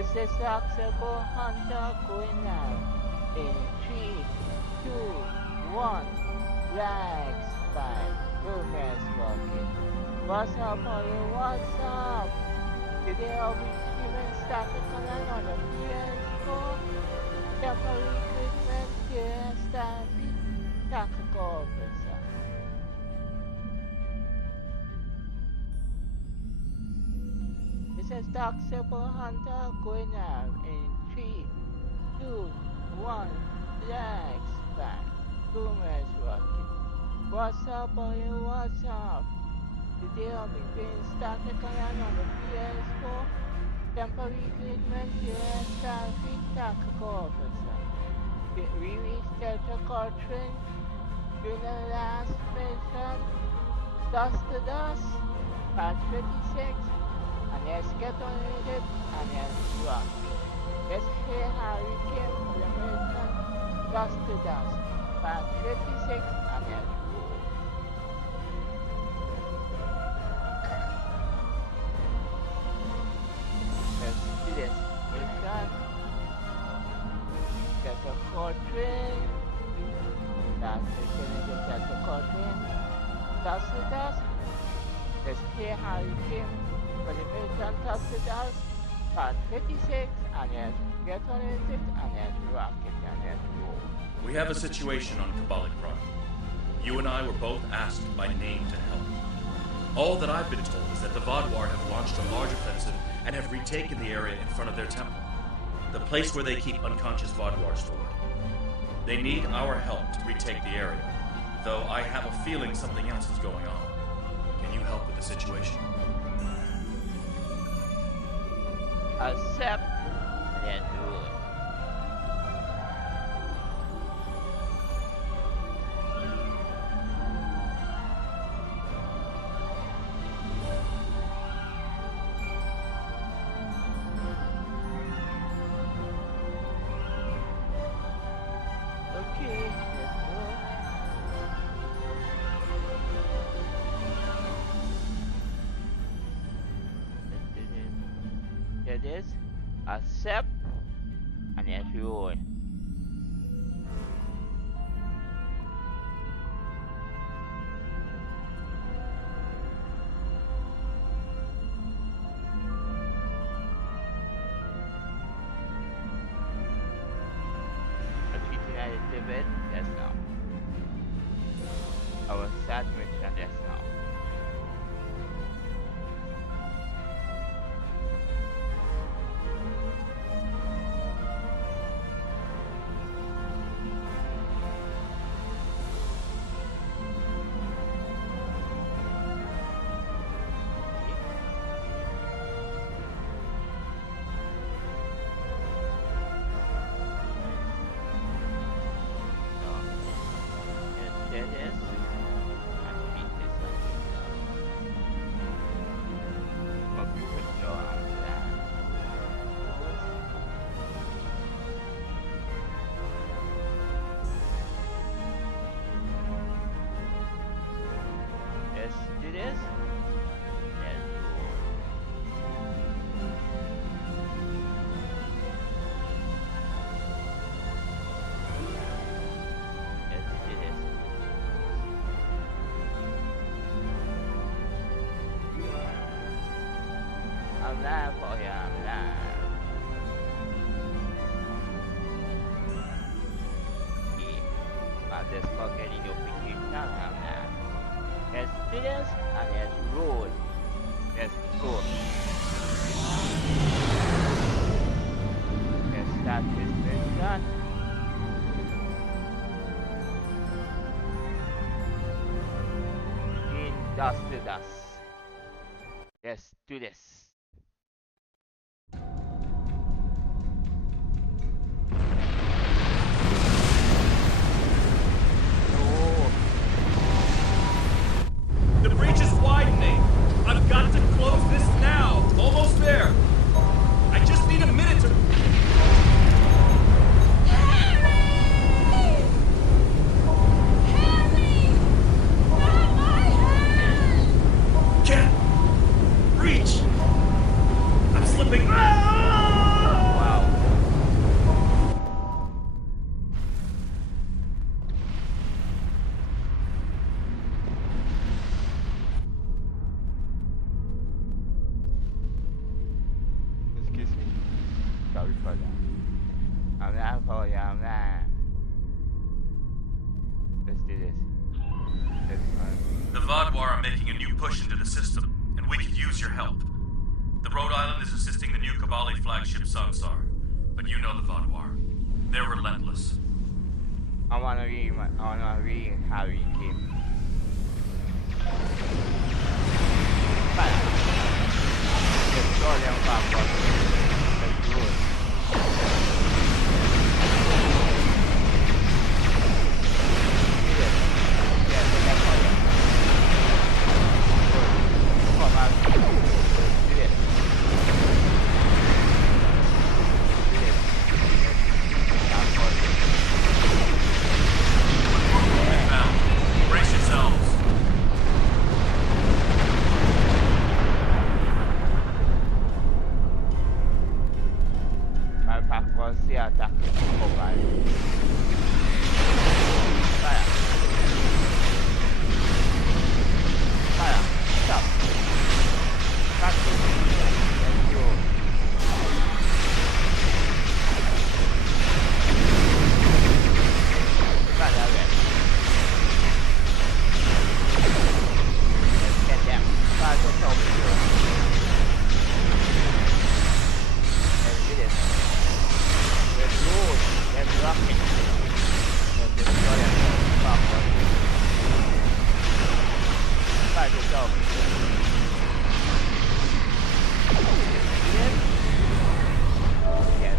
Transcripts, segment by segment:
This is Tacial Hunter going out in 3, 2, 1. Flags by Rumors Walking. What's up, all you? What's up? Today I'll be streaming startrek on the ps4. Temporal recruitment here, starfleet, tactical officer. This is Tacial Hunter going out in 3, 2, 1. Flags by Rumors Walking. What's up, all you? What's up? Today I'll be playing startrek on the ps4. Temporal recruitment here, starfleet, tactical officer. We reached the quadrant during the last mission, dust to dust, part 56, and let's get on with it, and let's rock. Let's hear how we came for the mission, dust to dust, part 56, and let's roll. Let's do this mission. Get the quadrant. That's the killing the get the quadrant. Dust to dust. Let's hear how you came for the mission dust to dust. Part 56 and let's get on with it and let's rock it and let's roll. We have a situation on Cabalic Prime. You and I were both asked by name to help. All that I've been told is that the Vaadwaur have launched a large offensive and have retaken the area in front of their temple. The place where they keep unconscious Vaadwaur stored. They need our help to retake the area, though I have a feeling something else is going on. Can you help with the situation? Accept and do it. Okay, let's go. Let's do this. Here it is. Accept and let's roll. Bit, yes now. Our start mission, yes now. Do this. Let's go. Let's do this. I'm live for you, I'm live. Yeah. I'm just forgetting your picture now, I'm live. Let's do this and let's roll. Let's go. Let's start this mission. In dust to dust. Let's do this. The breach is widening. I've got to close this now. Almost there. I just need a minute to... Harry! Harry! Not my hand! Can't reach. Oh yeah, man. Let's do this. Let's The Vodwar are making a new push into the system, and we could use your help. The Rhode Island is assisting the new Kabali flagship Sansar, but you know the Vodwar. They're relentless. I wanna read Harry Kim. Fire. Destroy them backward. Let's do it. Do this. Yeah, take that fire. Good. Come on, man. Do this. Do this. Backward. Inbound. Brace yourselves. Backward, see attack. Over. Fire. Fire. Stop. Practice. Let's go. Right that way. Let's get them. Try to help you. Let's do this. Let's roll. Let's rock it. Let's destroy them. Backward. Try to help you. Yes. Yes.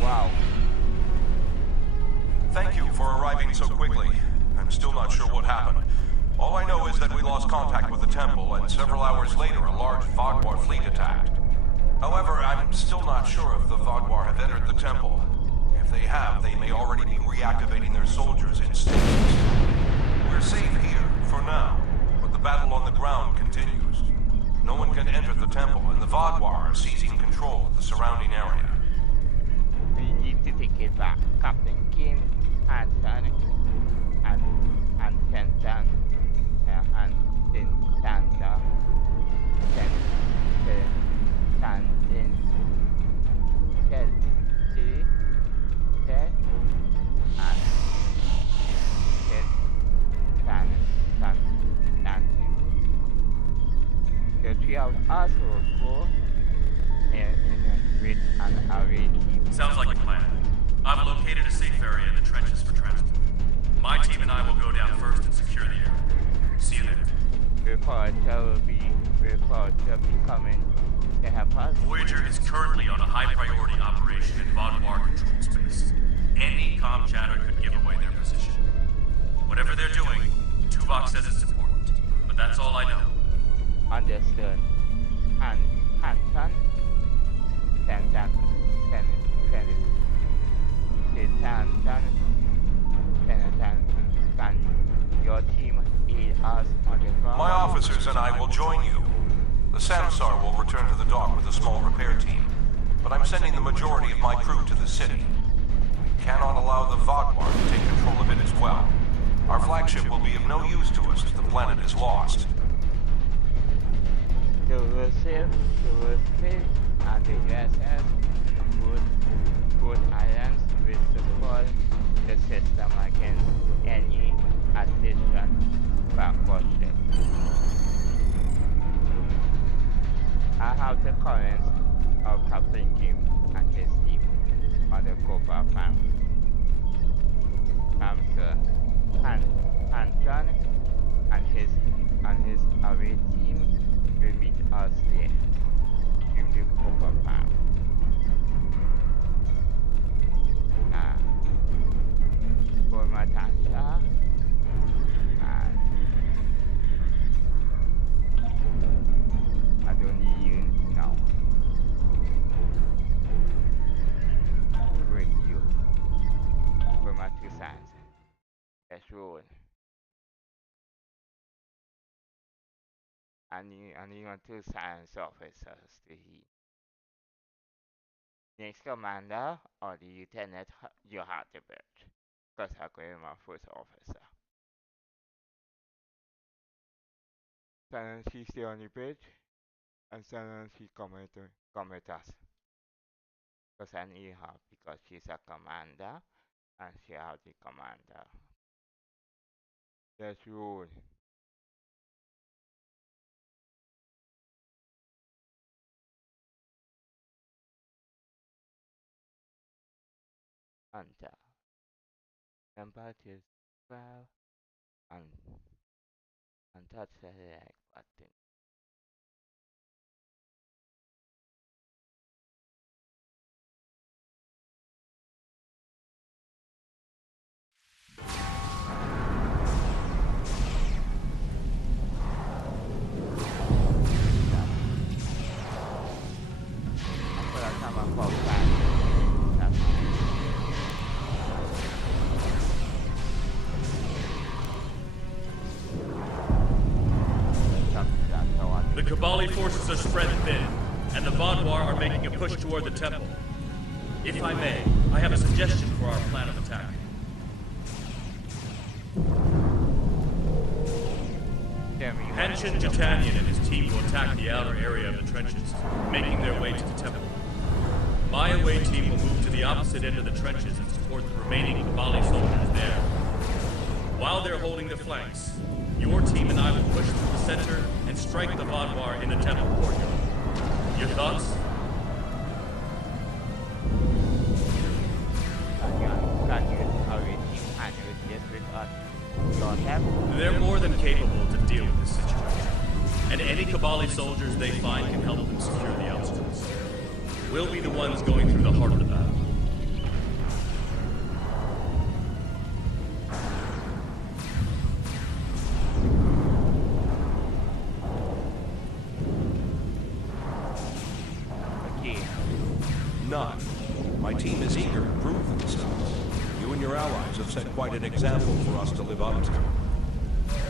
Wow. Thank you for arriving so quickly. I'm still not sure what happened. All I know is that we lost contact with the temple, and several hours later a large Vodwar fleet attacked. However, I'm still not sure if the Vodwar have entered the temple. If they have, they may already be reactivating their soldiers in stasis. We're safe here, for now, but the battle on the ground continues. No one can enter the temple, and the Vodwar are seizing control of the surrounding area. We need to take it back. Captain Kim, Hanson, and Fenton, and Tanta, Tantin, Chelsea, and Tantin. The three of us will go with an array team. Sounds like a plan. I've located a safe area in the trenches for transport. My team and I will go down first and secure the area. See you there. Reporter will be coming to help us. Voyager is currently on a high-priority operation in Vodwar control space. Any comm chatter could give away their position. Whatever they're doing, Tuvok says it's important, but that's all I know. Understood. Hanson, Tantan, can your team aid us on the ground? My officers and I will join you. The Samsar will return to the dock with a small repair team, but I'm sending the majority of my crew to the city. We cannot allow the Vodwar to take control of it as well. Our flagship will be of no use to us if the planet is lost. The Russian, and the USS would alliance will support the system against any addition backward ship. I have the currents of Captain Kim and his team on the Cobra farm. Sir Hanson and his away team will meet us there in the Cobra farm. For my Tasha and I don't need you now. With you for my two sons. Let's roll. I need my two science officers to heat. Next commander or the lieutenant you have the bridge. Because I'm going my first officer. Silence he stay on the bridge and silence he commander. come with us. Because I need her because she's a commander and she has the commander. Let's roll. Hunter. Temperature is 12 and touch the leg button. The Kabali forces are spread thin, and the Vaadwaur are making a push toward the temple. If I may, I have a suggestion for our plan of attack. Hanshin Jatanian and his team will attack the outer area of the trenches, making their way to the temple. My away team will move to the opposite end of the trenches and support the remaining Kabali soldiers there. While they're holding the flanks, your team and I will push through the center and strike the Vaadwaur in the temple courtyard. Your thoughts? They're more than capable to deal with this situation. And any Kabali soldiers they find can help them secure the outskirts. We'll be the ones going through the heart of the battle. None. My team is eager to prove themselves. You and your allies have set quite an example for us to live up to.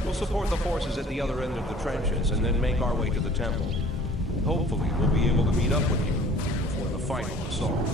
We'll support the forces at the other end of the trenches and then make our way to the temple. Hopefully, we'll be able to meet up with you before the final assault.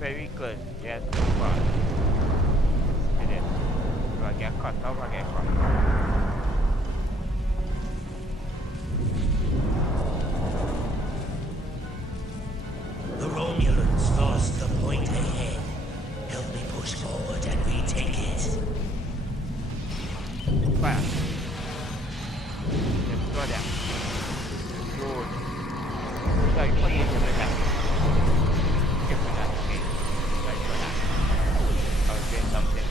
Very good. Yes, good one. It is. Do I get cut off or get cut? The Romulans lost the point ahead. Help me push forward and retake it. Fire. Let's go there. Good. Sorry, put it into the back. Give me that. Okay. Sorry for that. I was doing something.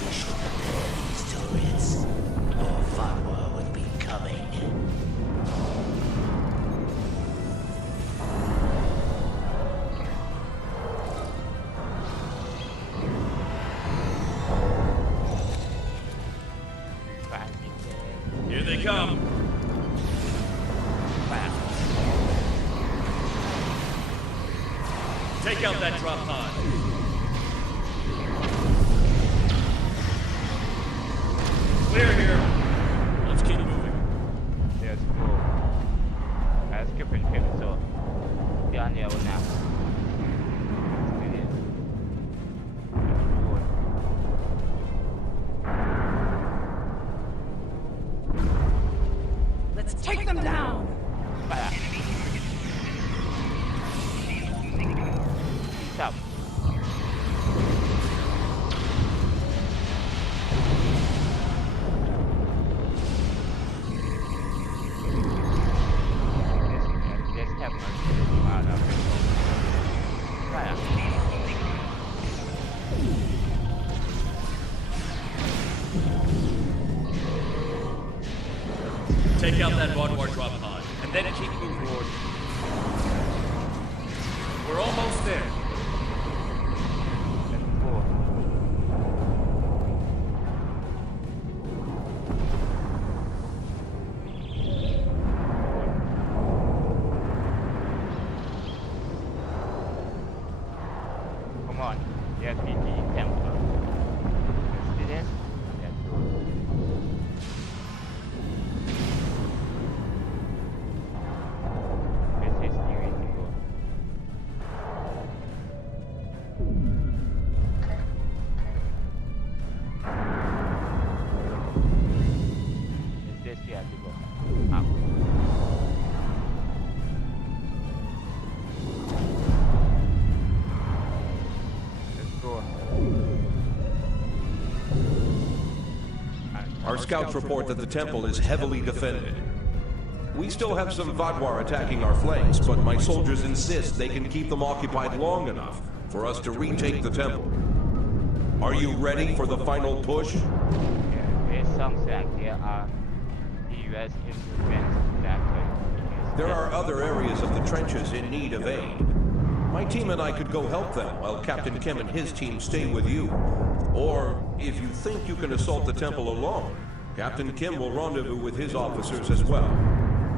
We should prepare these to that drop pod. Clear here. Let's keep moving. Let's go. Let's keep it quick, so down there now. Let's do this. Let's take them down! Fire. Stop. Let's have a fire. Take out that Vaudouar drop pod, and then keep moving. We're almost there. Let's go. Come on, yes, we need temporal. Let's do this. Let's go. This is the way to go. Is this we have to go? Up. Let's go. Our scouts report that the temple is heavily defended. We still have some Vaudouar attacking our flanks, but my soldiers insist they can keep them occupied long enough for us to retake the temple. Are you ready for the final push? Yeah, it sounds like there are the US improvements that There are other areas of the trenches in need of aid. My team and I could go help them while Captain Kim and his team stay with you. Or, if you think you can assault the temple alone, Captain Kim will rendezvous with his officers as well.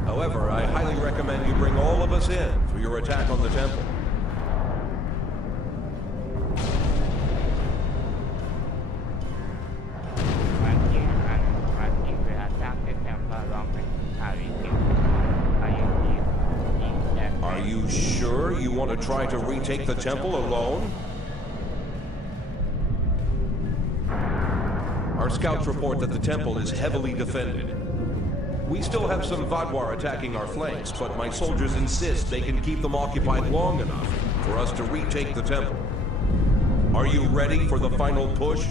However, I highly recommend you bring all of us in for your attack on the temple. my team will attack the temple along with Harry Kim. Are you sure you want to try to retake the temple alone? Our scouts report that the temple is heavily defended. We still have some Vaudouar attacking our flanks, but my soldiers insist they can keep them occupied long enough for us to retake the temple. Are you ready for the final push?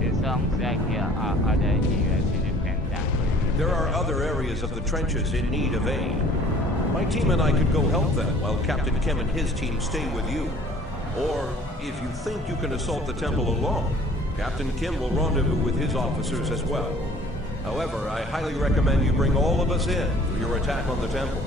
It sounds like there are other areas independent. There are other areas of the trenches in need of aid. My team and I could go help them while Captain Kim and his team stay with you. Or, if you think you can assault the temple alone, Captain Kim will rendezvous with his officers as well. However, I highly recommend you bring all of us in for your attack on the temple.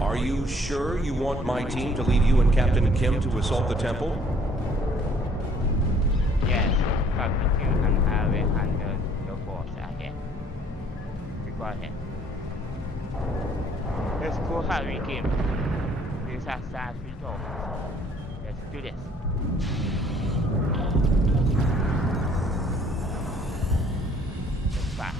Are you sure you want my team to leave you and Captain Kim to assault the temple? Yes, Captain Kim and I will handle the force again. We go ahead. Let's go, Harry Kim. This is starfleet office. Let's do this. Let's back.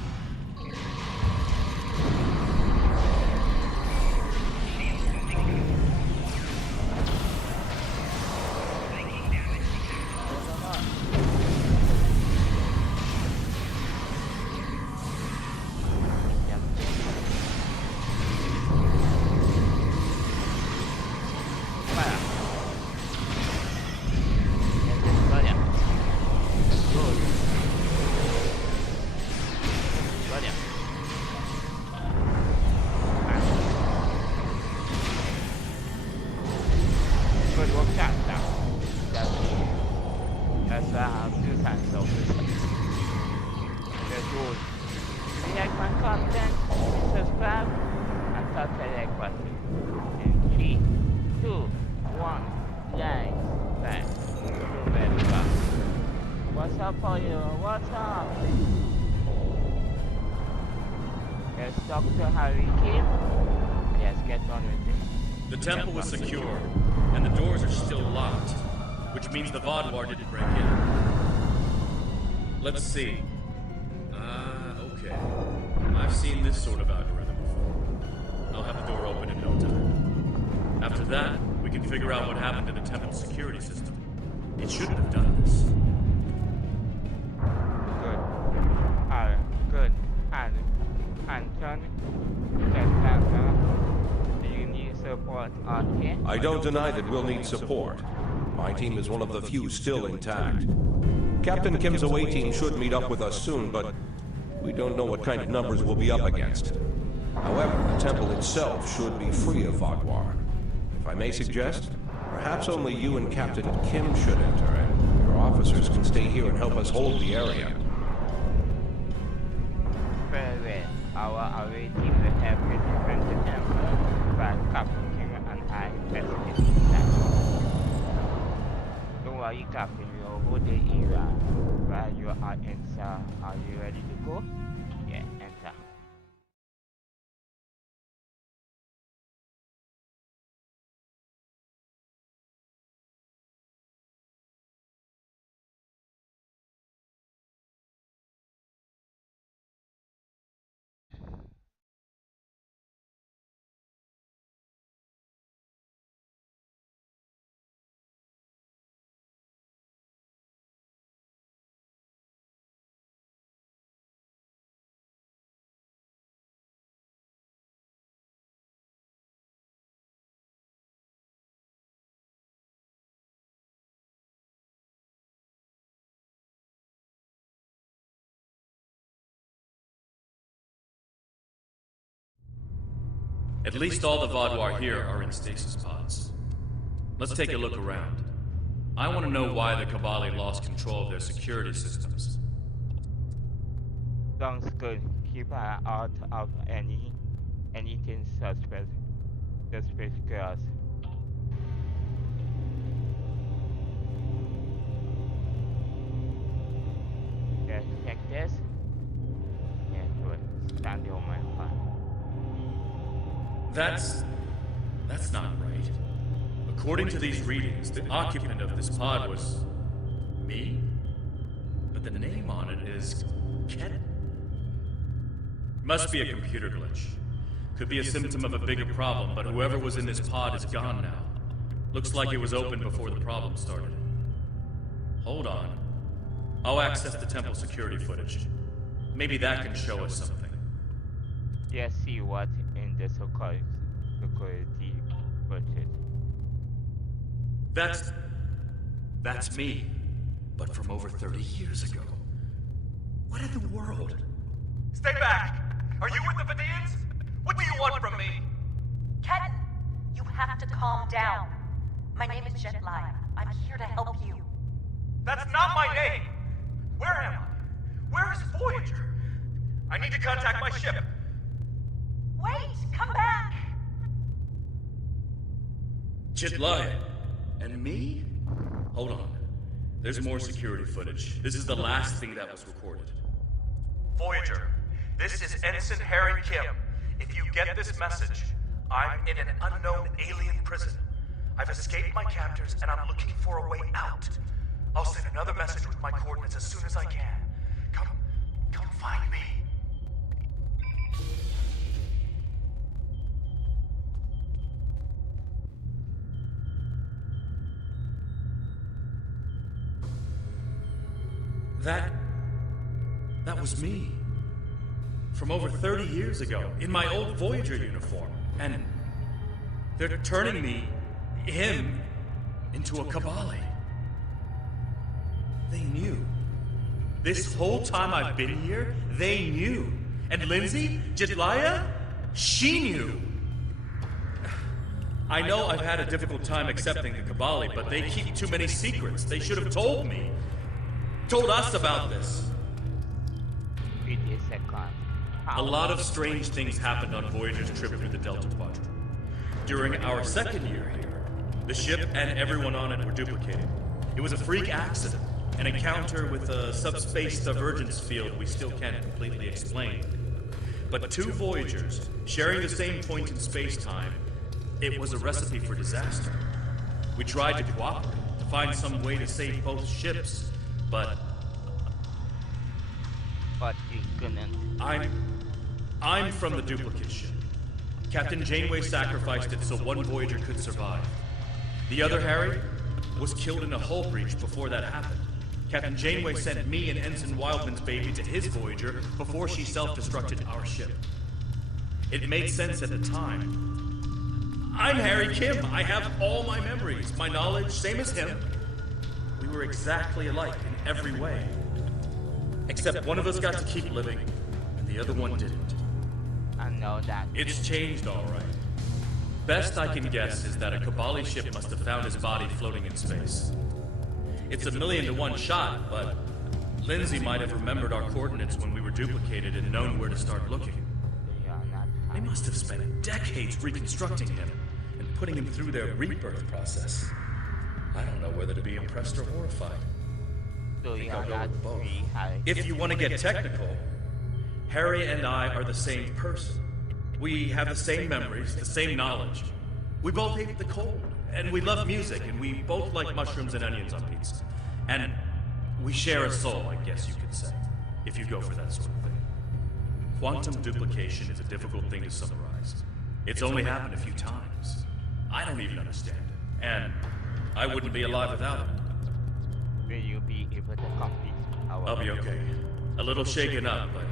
Subscribe and touch the like button. In 3, 2, 1, like. very well. What's up for you? What's up? Yes, Dr. Harry Kim. Yes, get on with it. The temple was secure, and the doors are still locked, which means the Vodwar didn't break in. Let's see. Okay. I've seen this sort of algorithm before. I'll have the door open in no time. After that, we can figure out what happened to the temple security system. It shouldn't have done this. Good. Good. Anton, get back now. Do you need support on here? I don't deny that we'll need support. My team is one of the few still intact. Captain Kim's away team should meet up with us soon, but we don't know what kind of numbers we'll be up against. However, the temple itself should be free of Vodwar. If I may suggest, perhaps only you and Captain Kim should enter, and your officers can stay here and help us hold the area. Very well. Our away team will help you defend the temple, but Captain Kim and I investigate that. Don't worry, Captain. We will hold the area while you are inside. Are you ready to go? Yeah, enter. At least all the Vodwar here are in stasis pods. Let's take a look around. I want to know why the Kabali lost control of their security systems. Sounds good. Keep an eye out of anything suspicious. Just check this. Yeah, good. Stand on my part. That's not right. According to these readings, the occupant of this pod was me? But the name on it is Ket. Must be a computer glitch. Could be a symptom of a bigger problem, but whoever was in this pod is gone now. Looks like it was open before the problem started. Hold on. I'll access the temple security footage. Maybe that can show us something. Yes, see what in the security budget. That's me. But from over 30 years ago. What in the world? Stay back! Are you with the Vidians? What do you want from me? Ken, you have to calm down. My name is Jet Li. I'm here to help you. That's not my name! Where am I? Where is Voyager? I need to contact my ship. Wait, come back! Chitlian. And me? Hold on. There's more security footage. This is the last thing that was recorded. Voyager, this is Ensign Harry Kim. If you get this message, I'm in an unknown alien prison. I've escaped my captors and I'm looking for a way out. I'll send another message with my coordinates as soon as I can. Come find me. That was me. From over 30 years ago, in my old Voyager uniform. And they're turning him, into a Kabali. They knew. This whole time I've been here, they knew. And Lindsay, Jedliah, she knew. I know I've had a difficult time accepting the Kabali, but they keep too many secrets. They should have told me. Told us about this. A lot of strange things happened on Voyager's trip through the Delta Quadrant. During our second year here, the ship and everyone on it were duplicated. It was a freak accident, an encounter with a subspace divergence field we still can't completely explain. But two Voyagers, sharing the same point in space-time, it was a recipe for disaster. We tried to cooperate, to find some way to save both ships, but you couldn't. I'm from the duplicate ship. Captain Janeway sacrificed it so one Voyager could survive. The other, Harry, was killed in a hull breach before that happened. Captain Janeway sent me and Ensign Wildman's baby to his Voyager before she self-destructed our ship. It made sense at the time. I'm Harry Kim. I have all my memories, my knowledge, same as him. We were exactly alike in every way. Except one of us got to keep living, and the other one didn't. I know that. It's changed, all right. Best I can guess is that a Kabali ship must have found his body floating in space. It's a 1,000,000 to 1 shot, but Lindsay might have remembered our coordinates when we were duplicated and known where to start looking. You're not They must have spent decades reconstructing him and putting him through their rebirth process. I don't know whether to be impressed or horrified. So I think you're I'll go not with both. free, Harry. If you want to get technical, Harry and I are the same person. We have the same memories, the same knowledge. We both hate the cold, and we love music, and we both like mushrooms and onions on pizza. And we share a soul, I guess you could say, if you go for that sort of thing. Quantum duplication is a difficult thing to summarize. It's only happened a few times. I don't even understand it, and I wouldn't be alive without it. Will you be able to complete our I'll be okay. A little shaken up, but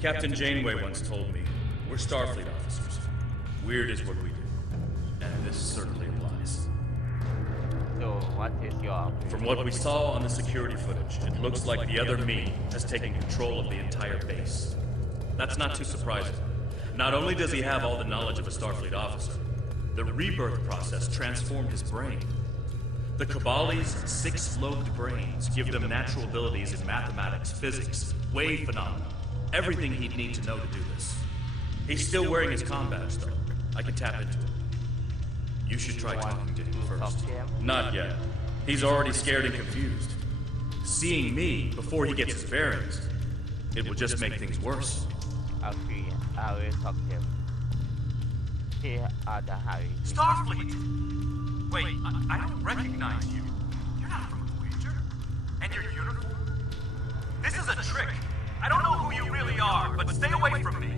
Captain Janeway once told me, we're Starfleet officers. Weird is what we do. And this certainly applies. So what is your From what we saw on the security footage, it looks like the other me has taken control of the entire base. That's not too surprising. Not only does he have all the knowledge of a Starfleet officer, the rebirth process transformed his brain. The Kabali's 6-lobed brains give them natural abilities in mathematics, physics, wave phenomena, everything he'd need to know to do this. He's still wearing his comm badge, though. I can tap into it. You should try talking to him first. Not yet. He's already scared and confused. Seeing me before he gets his bearings, it will just make things worse. agree? I will talk to him. Here are the Harry. Starfleet! Wait, I don't recognize you. You're not from Voyager. And your uniform? This is a trick. I don't know who you really are, but stay away from me.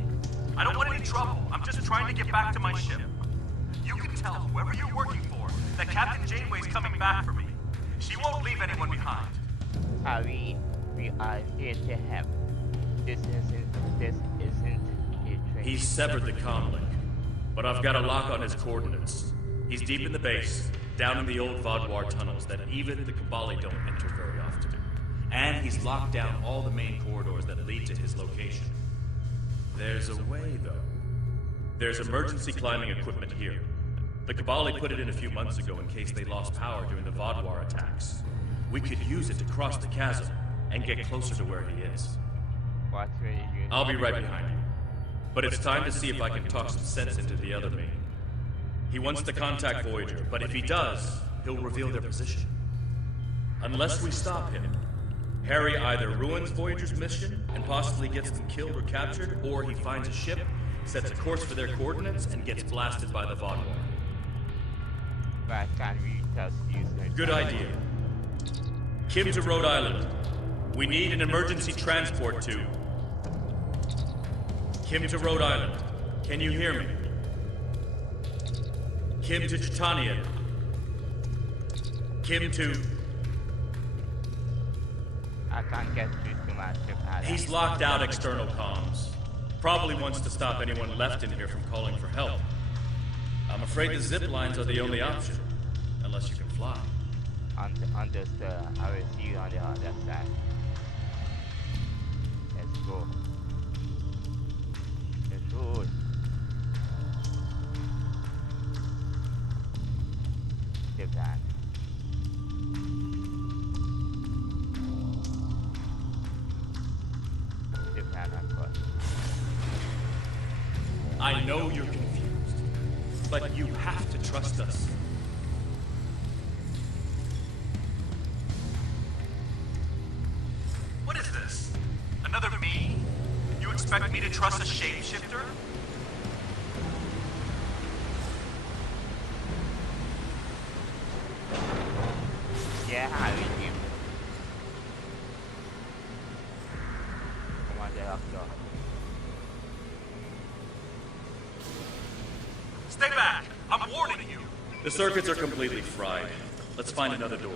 I don't want any trouble. I'm just trying to get back to my ship. You can tell whoever you're working for that Captain Janeway's coming back for me. She won't leave anyone behind. Harry, we are here to help. This isn't a trick. He's severed the comm link, but I've got a lock on his coordinates. He's deep in the base, down in the old Vaudouar tunnels that even the Kabali don't enter very often. And he's locked down all the main corridors that lead to his location. There's a way, though. There's emergency climbing equipment here. The Kabali put it in a few months ago in case they lost power during the Vaudouar attacks. We could use it to cross the chasm and get closer to where he is. What will you? I'll be right behind you. But it's time to see if I can talk some sense into the other me. He wants to contact Voyager, but if he does, he'll reveal their position. Unless we stop him, Harry either ruins Voyager's mission and possibly gets them killed or captured, or he finds a ship, sets a course for their coordinates, and gets blasted by the Vaudouar. Why can't we just use it? Good idea. Kim to Rhode Island. We need an emergency transport to... Kim to Rhode Island. Can you hear me? Kim to Titania. Kim to... I can't get through to my ship. He's locked out external comms. Probably wants to stop anyone left in here from calling for help. I'm afraid the zip lines are the only option. Unless you can fly. Understood. I will see you on the other side. Let's go. Let's go. Skip that. Skip that, of course. I know you're confused, but you have to trust us. expect me to trust a shapeshifter? Yeah, Harry Kim. Commander Doctor. Stay back! I'm warning you! The circuits are completely fried. Let's find another door.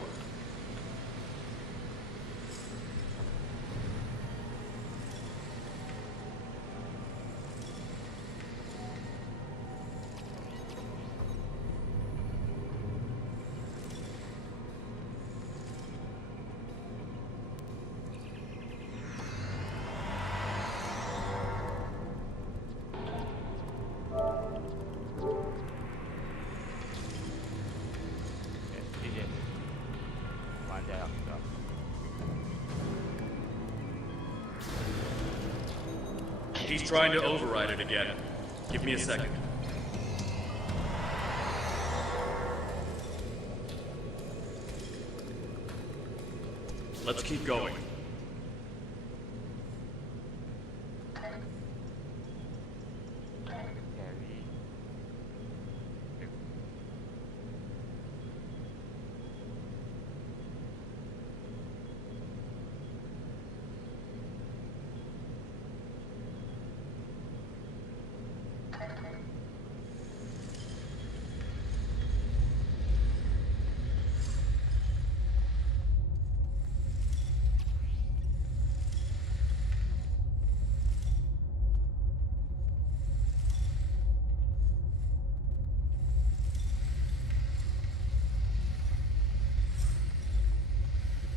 Yes, it is. Commander Doctor. He's trying to override it again. Give me a second. Let's keep going. Harry.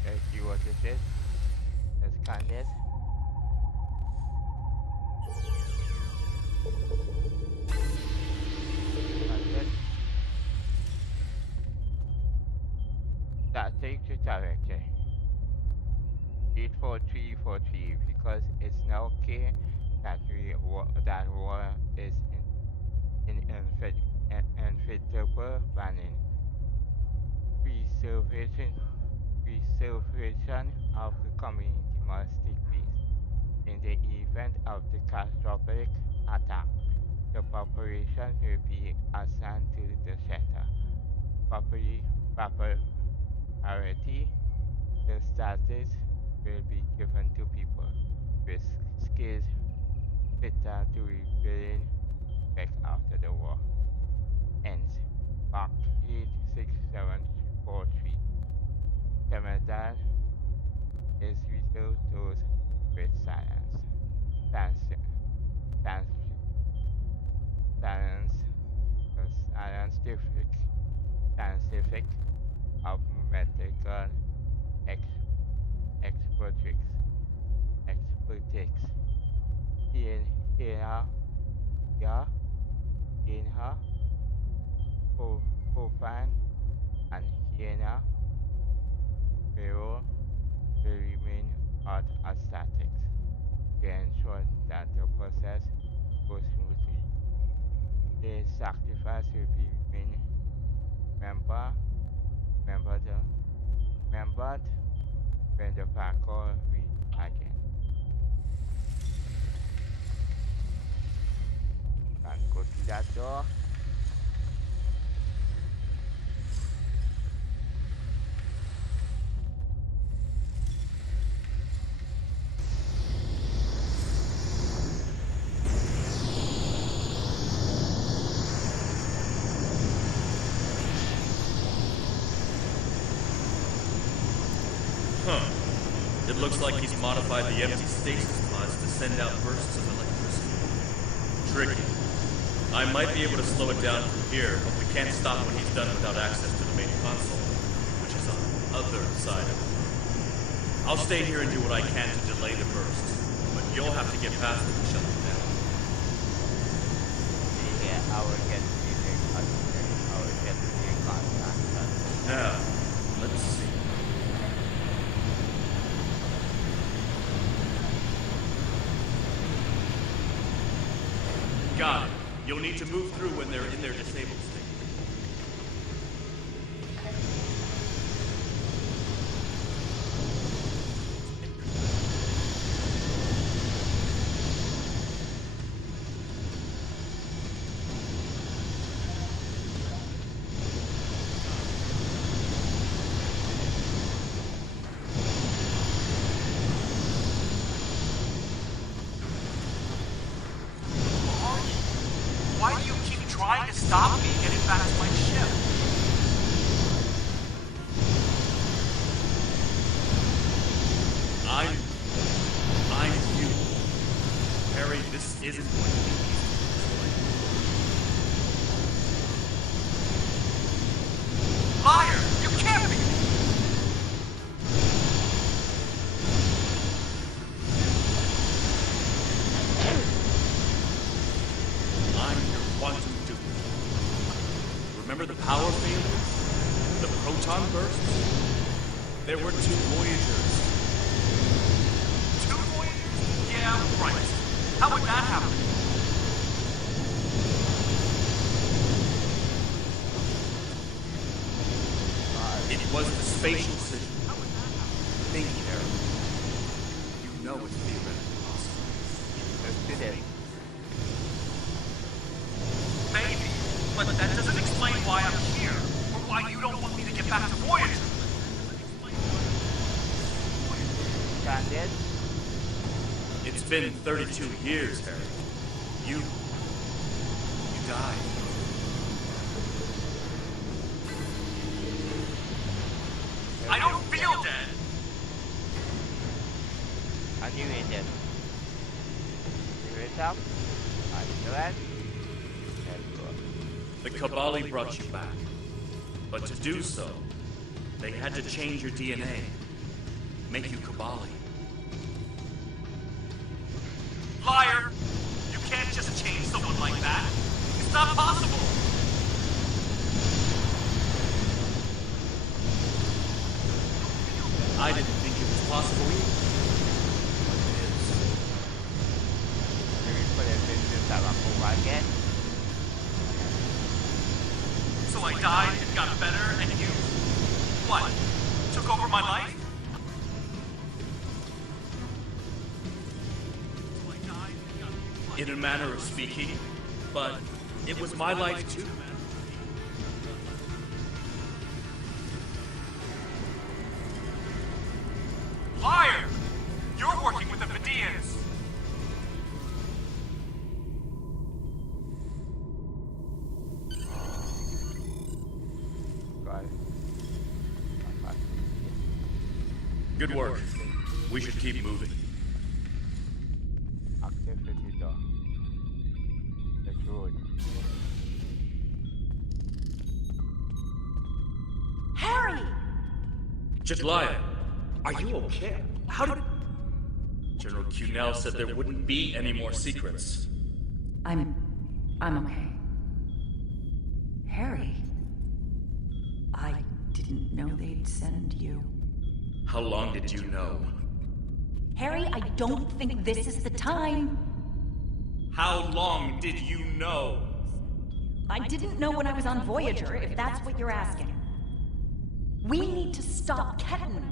Let's see what this is. Let's scan this. That's it. That takes you directly. 84343 because it's now clear that that war is inevitable planning. Preservation of the community must take place. In the event of the catastrophic attack, the population will be assigned to the shelter. Proper priority, the status will be given to people with skills fitter to rebuild back after the war ends. Mark 86743. Temporal is reserved those with science. Science, science, science, scientific of medical ex, expertise, expertise. Here, here, here, here, profile, and here, will remain at a static to ensure that the process goes smoothly. The sacrifice will be remember, remembered when the parkour reads again. Can't go through that door. Huh. It looks like he's modified the empty stasis pods to send out bursts of electricity. Tricky. I might be able to slow it down from here, but we can't stop what he's done without access to the main console, which is on the other side of it. I'll stay here and do what I can to delay the bursts, but you'll have to get past it and shut them down. Yeah, I will get the contact. Now, let's see. Got it. You'll need to move through when they're in their disabled state. isn't going to be easy. Liar! You can't be! I'm your quantum duplicate. Remember the power failures? The proton bursts? There were 2 Voyagers. 2 Voyagers? Yeah, right. How would that happen? It was the spatial system. Thinking error. You know it's theoretically possible. Let's do this. Maybe, but that doesn't explain why I'm here, or why you don't want me to get back to Voyager. Got this? It's been 32 years, Harry. You died. I don't feel dead. I knew it did. Give it up. I feel it. The Kabali brought you back. But to do so, they had to change your DNA. Make you Kabali. Liar! You can't just change someone like that. It's not possible. I didn't think it was possible either. But it is. Maybe put it into that again. So I died and got better, and you... what? Took over my life? So I died and got... what? In a manner of speaking, but it was my life too. Liar! You're working with the Vidians! Got it. Good work. We should keep moving. Activity door. The road. Harry! Jedliah, are you okay? How did... General Cunell said there wouldn't be any more secrets. I'm okay. Harry, I didn't know they'd send you. How long did you know? Harry, I don't think this is the time. How long did you know? I didn't know when I was on Voyager, if that's what you're asking. We need to stop Ketan.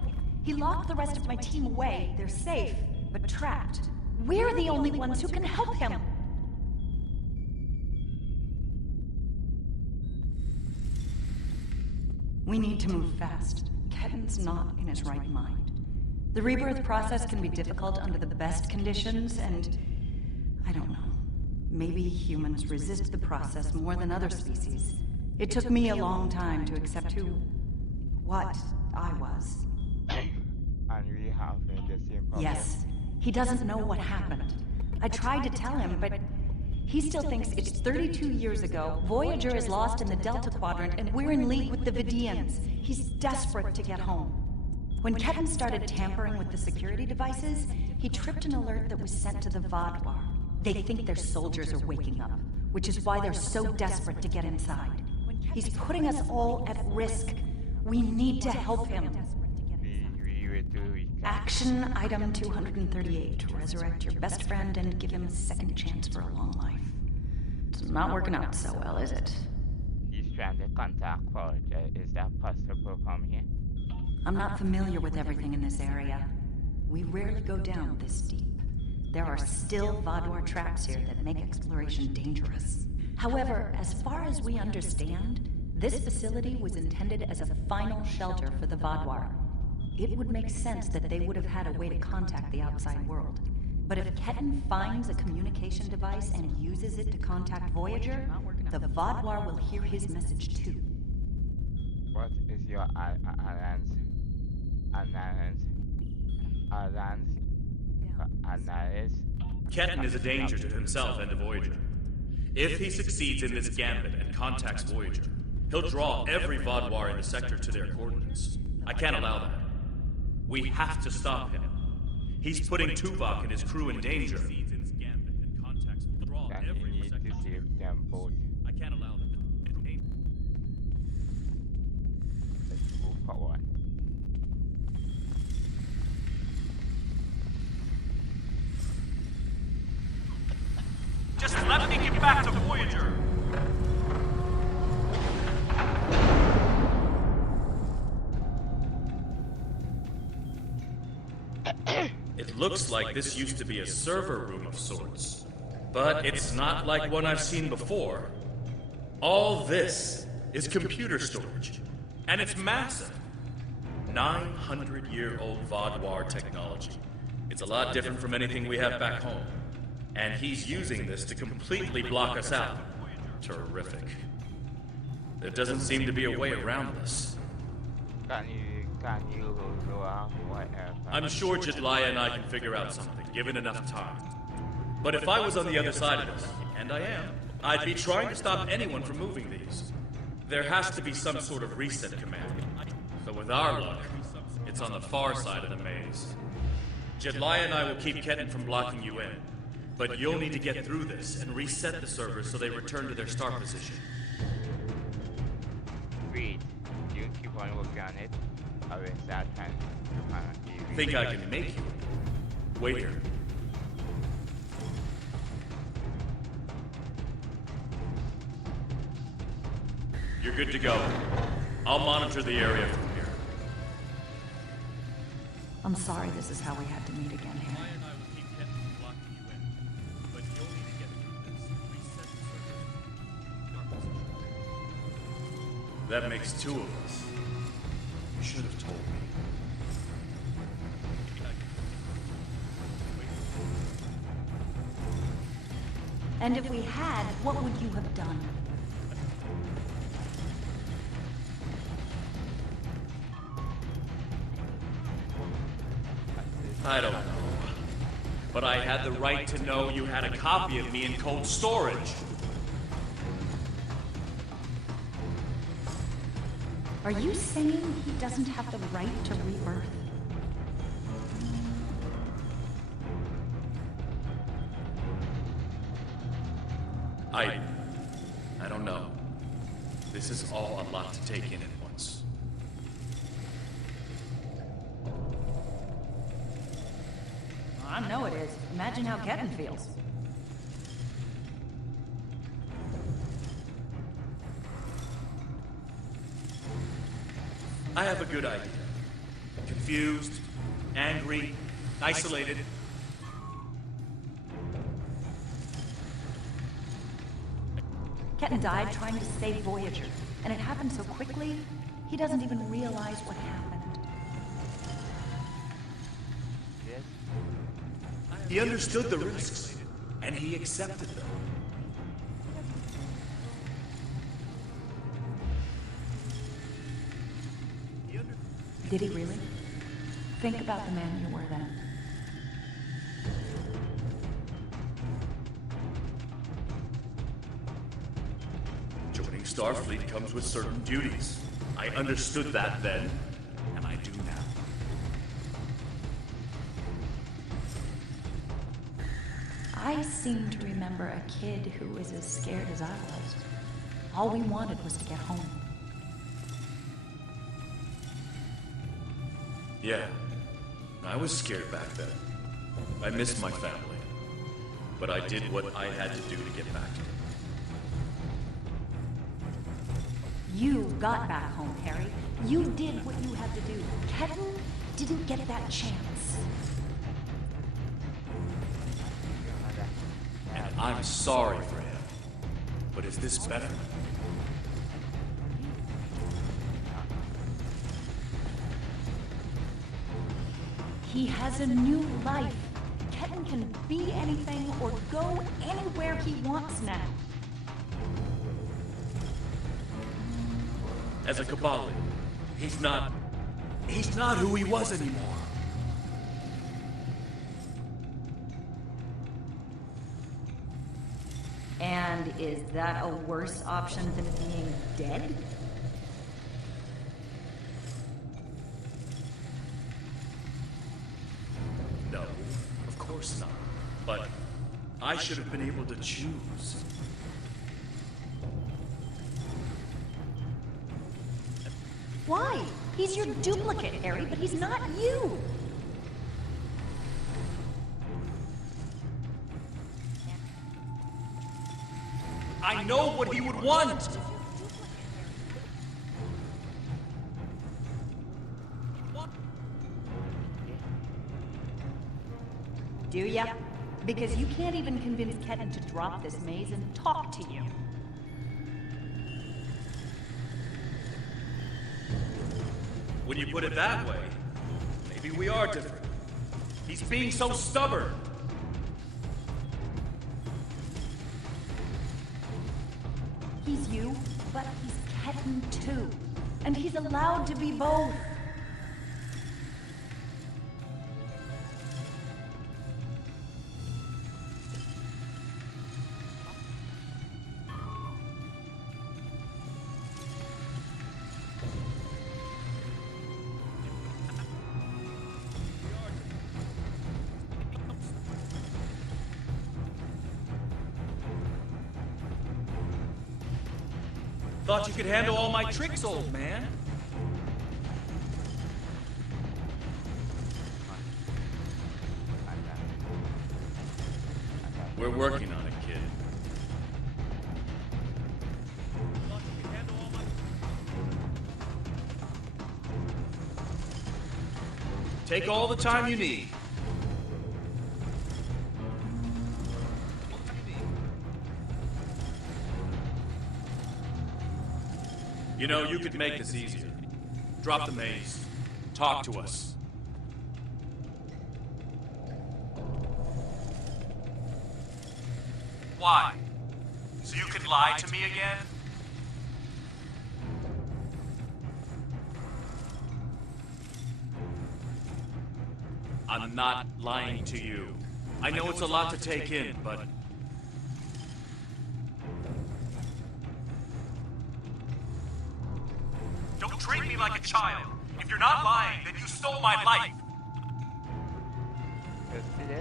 He locked the rest of my team away. They're safe, but trapped. We're the only ones who can help him. We need to move fast. Ketan's not in his right mind. The rebirth process can be difficult under the best conditions, and I don't know. Maybe humans resist the process more than other species. It took me a long time to accept what I was. And we have the same problem. Yes, he doesn't know what happened. I tried to tell him, but he still thinks it's 32 years ago. Voyager is lost in the Delta Quadrant, and we're in league with the Vidians. He's desperate to get home. When Ketan started tampering with the security devices, he tripped an alert that was sent to the Vaadwaur. They think their soldiers are waking up, which is why they're so desperate to get inside. He's putting us all at risk. We need to help him. We will do it. Action item 238. Resurrect your best friend and give him a second chance for a long life. It's not working out so well, is it? He's trying to contact Voyager. Is that possible from here? I'm not familiar with everything in this area. We rarely go down this deep. There are still Vaadwaur traps here that make exploration dangerous. However, as far as we understand, this facility was intended as a final shelter for the Vaadwaur. It would make sense that they would have had a way to contact the outside world. But if Ketan finds a communication device and uses it to contact Voyager, the Vaadwaur will hear his message too. What is your analysis? Ketan is a danger to himself and to Voyager. If he succeeds in this gambit and contacts Voyager, he'll draw every Vaadwaur in the sector to their coordinates. I can't allow that. We have to stop him. He's putting Tuvok and his crew in danger. Then you need to save them both. I can't allow that. Let's move forward. Just let me get back to Voyager! It looks like this used to be a server room of sorts. But it's not like one I've seen before. All this is computer storage. And it's massive. 900-year-old Vaadwaur technology. It's a lot different from anything we have back home. And he's using this to completely block us out. Terrific. There doesn't seem to be a way around this. Can you go out? I'm sure Jedliah and I can figure out something, given enough time. But if I was on the other side of this, and I am, I'd be trying to stop anyone from moving these. There has to be some sort of reset command. So with our luck, it's on the far side of the maze. Jedliah and I will keep Ketan from blocking you in. But you'll need to get through this and reset the servers so they return to their star position. Reed, you keep on working on it. I will start time. Think I can make you? Wait here. You're good to go. I'll monitor the area from here. I'm sorry this is how we had to meet again, Harry. That makes two of us. You should have told me. And if we had, what would you have done? I don't know. But I had the right to know you had a copy of me in cold storage. Are you saying he doesn't have the right to rebirth? I don't know. This is all a lot to take in at once. I know it is. Imagine how Ketan feels. I have a good idea. Confused, angry, isolated. Ketan died trying to save Voyager, and it happened so quickly, he doesn't even realize what happened. Yes. He understood the risks, and he accepted them. Did he really? Think about the man you were then. Joining Starfleet comes with certain duties. I understood that then, and I do now. I seem to remember a kid who was as scared as I was. All we wanted was to get home. Yeah, I was scared back then. I missed my family. But I did what I had to do to get back to them. You got back home, Harry. You did what you had to do. Ketan didn't get that chance. And I'm sorry for him. But is this better? He has a new life. Ketan can be anything or go anywhere he wants now. As a Kabbalah, he's not who he was anymore. And is that a worse option than being dead? No, of course not. But I should have been able to choose. Why? He's your duplicate, Harry, but he's not you! I know what he would want! Do ya? Because you can't even convince Ketan to drop this maze and talk to you. When you put it that way, maybe we are different. He's being so stubborn. He's you, but he's Ketan too. And he's allowed to be both. Thought you could handle all my tricks, old man. We're working on it, kid. Thought you could handle all my... Take all the time you need. You know, you could make this easier. Drop the maze. Talk to us. Why? So you could lie to me again? I'm not lying to you. I know it's a lot to take in, but... Don't treat me like a child. If you're not lying, then you stole my life. Yes, it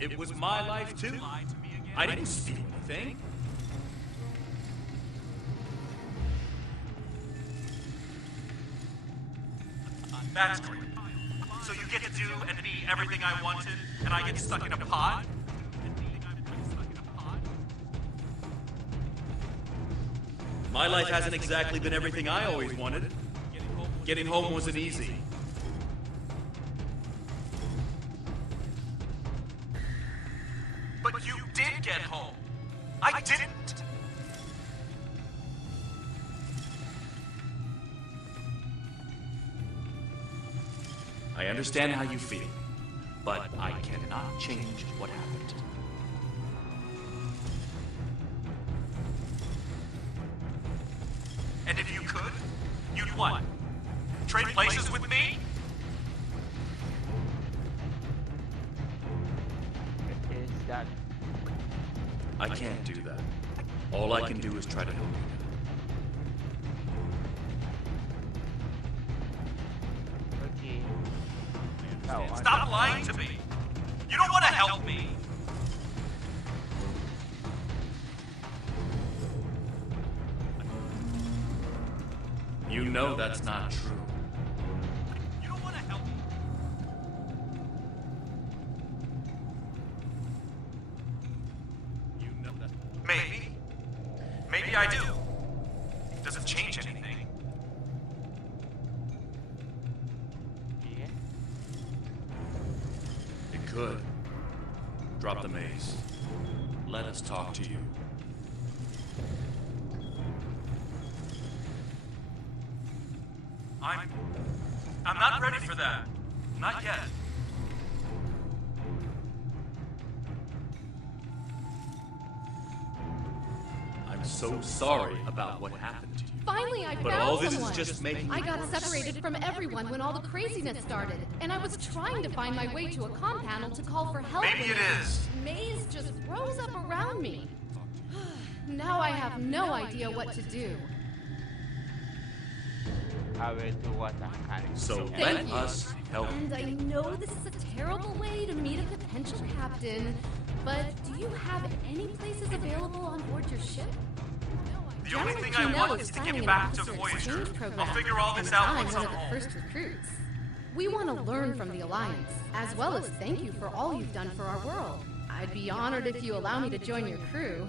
is. It was my life, too. I didn't steal anything. That's great. So you get to do and be everything I wanted, and I get stuck in a pod? My life hasn't exactly been everything I always wanted. Getting home wasn't easy. But you did get home. I didn't. I understand how you feel, but I cannot change what happened. And if you could, you'd what? Trade places with me? It is done. I can't do that. All I can do is try to help you. Okay. No, Stop lying to me. You don't want to help me. You know that's not true. You don't want to help me. You know that. Maybe. Maybe I do. Doesn't change anything. Yeah. It could. Drop the maze. Let us talk to you. I'm not ready for that. Not yet. I'm so sorry about what happened to you. Finally, I But found all this someone. is just making I it got worse. separated from everyone when all the craziness started, and I was trying to find my way to a comm panel to call for help. Maybe it is. Maze just rose up around me. Now I have no idea what to do. I will do what I can. So Thank let you. us help. And I know this is a terrible way to meet a potential captain, but do you have any places available on board your ship? The only thing I Janelle want is to planning get an back to officer Voyager. exchange program, I'll figure all this and out I'm once one I'm of the home. first recruits. We want to learn from the Alliance, as well as thank you for all you've done for our world. I'd be honored if you allow me to join your crew,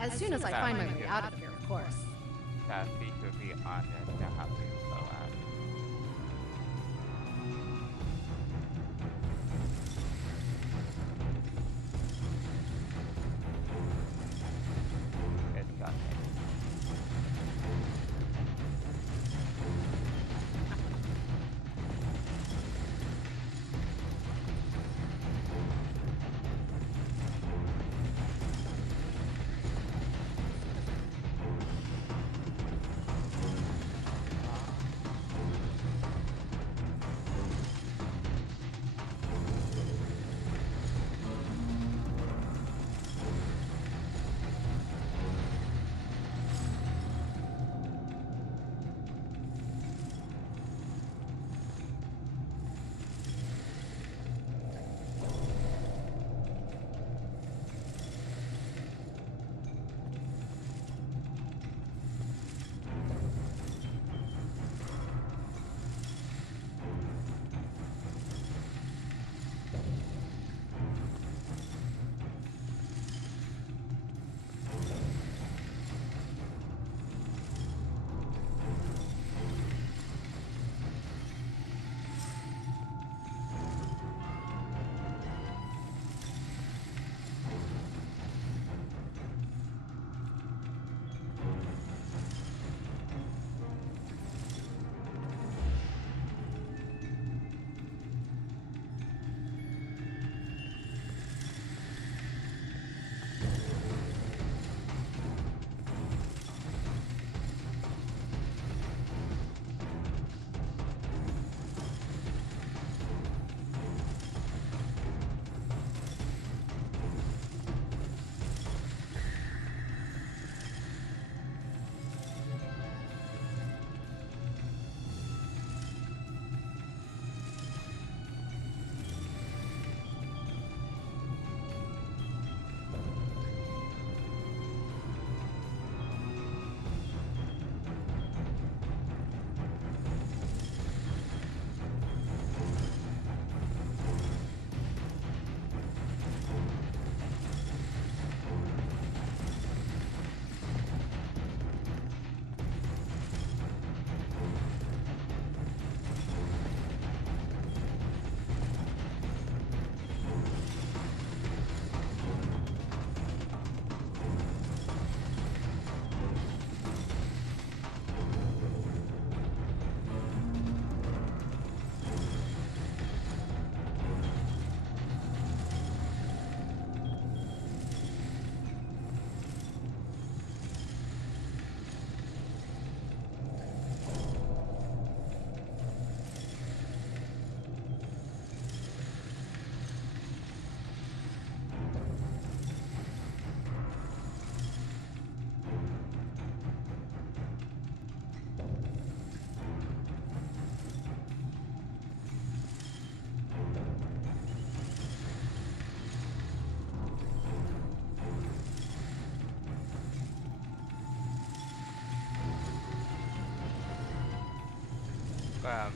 as soon as I find my way out of here, of course. Starfleet will be honored to have you go out. Let's go.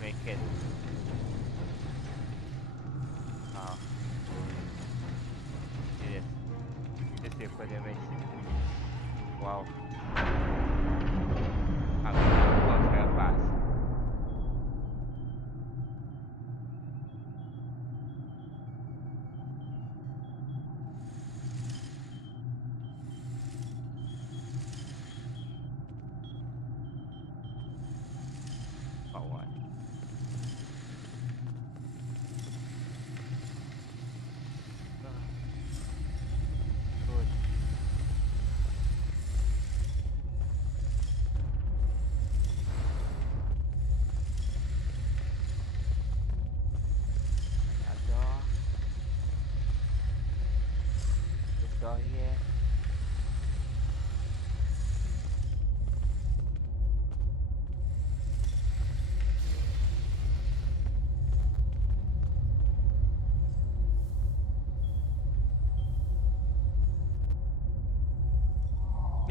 Make it. Oh. Yes. This is for the mission. Wow. I'm going to go fast. Forward. Good.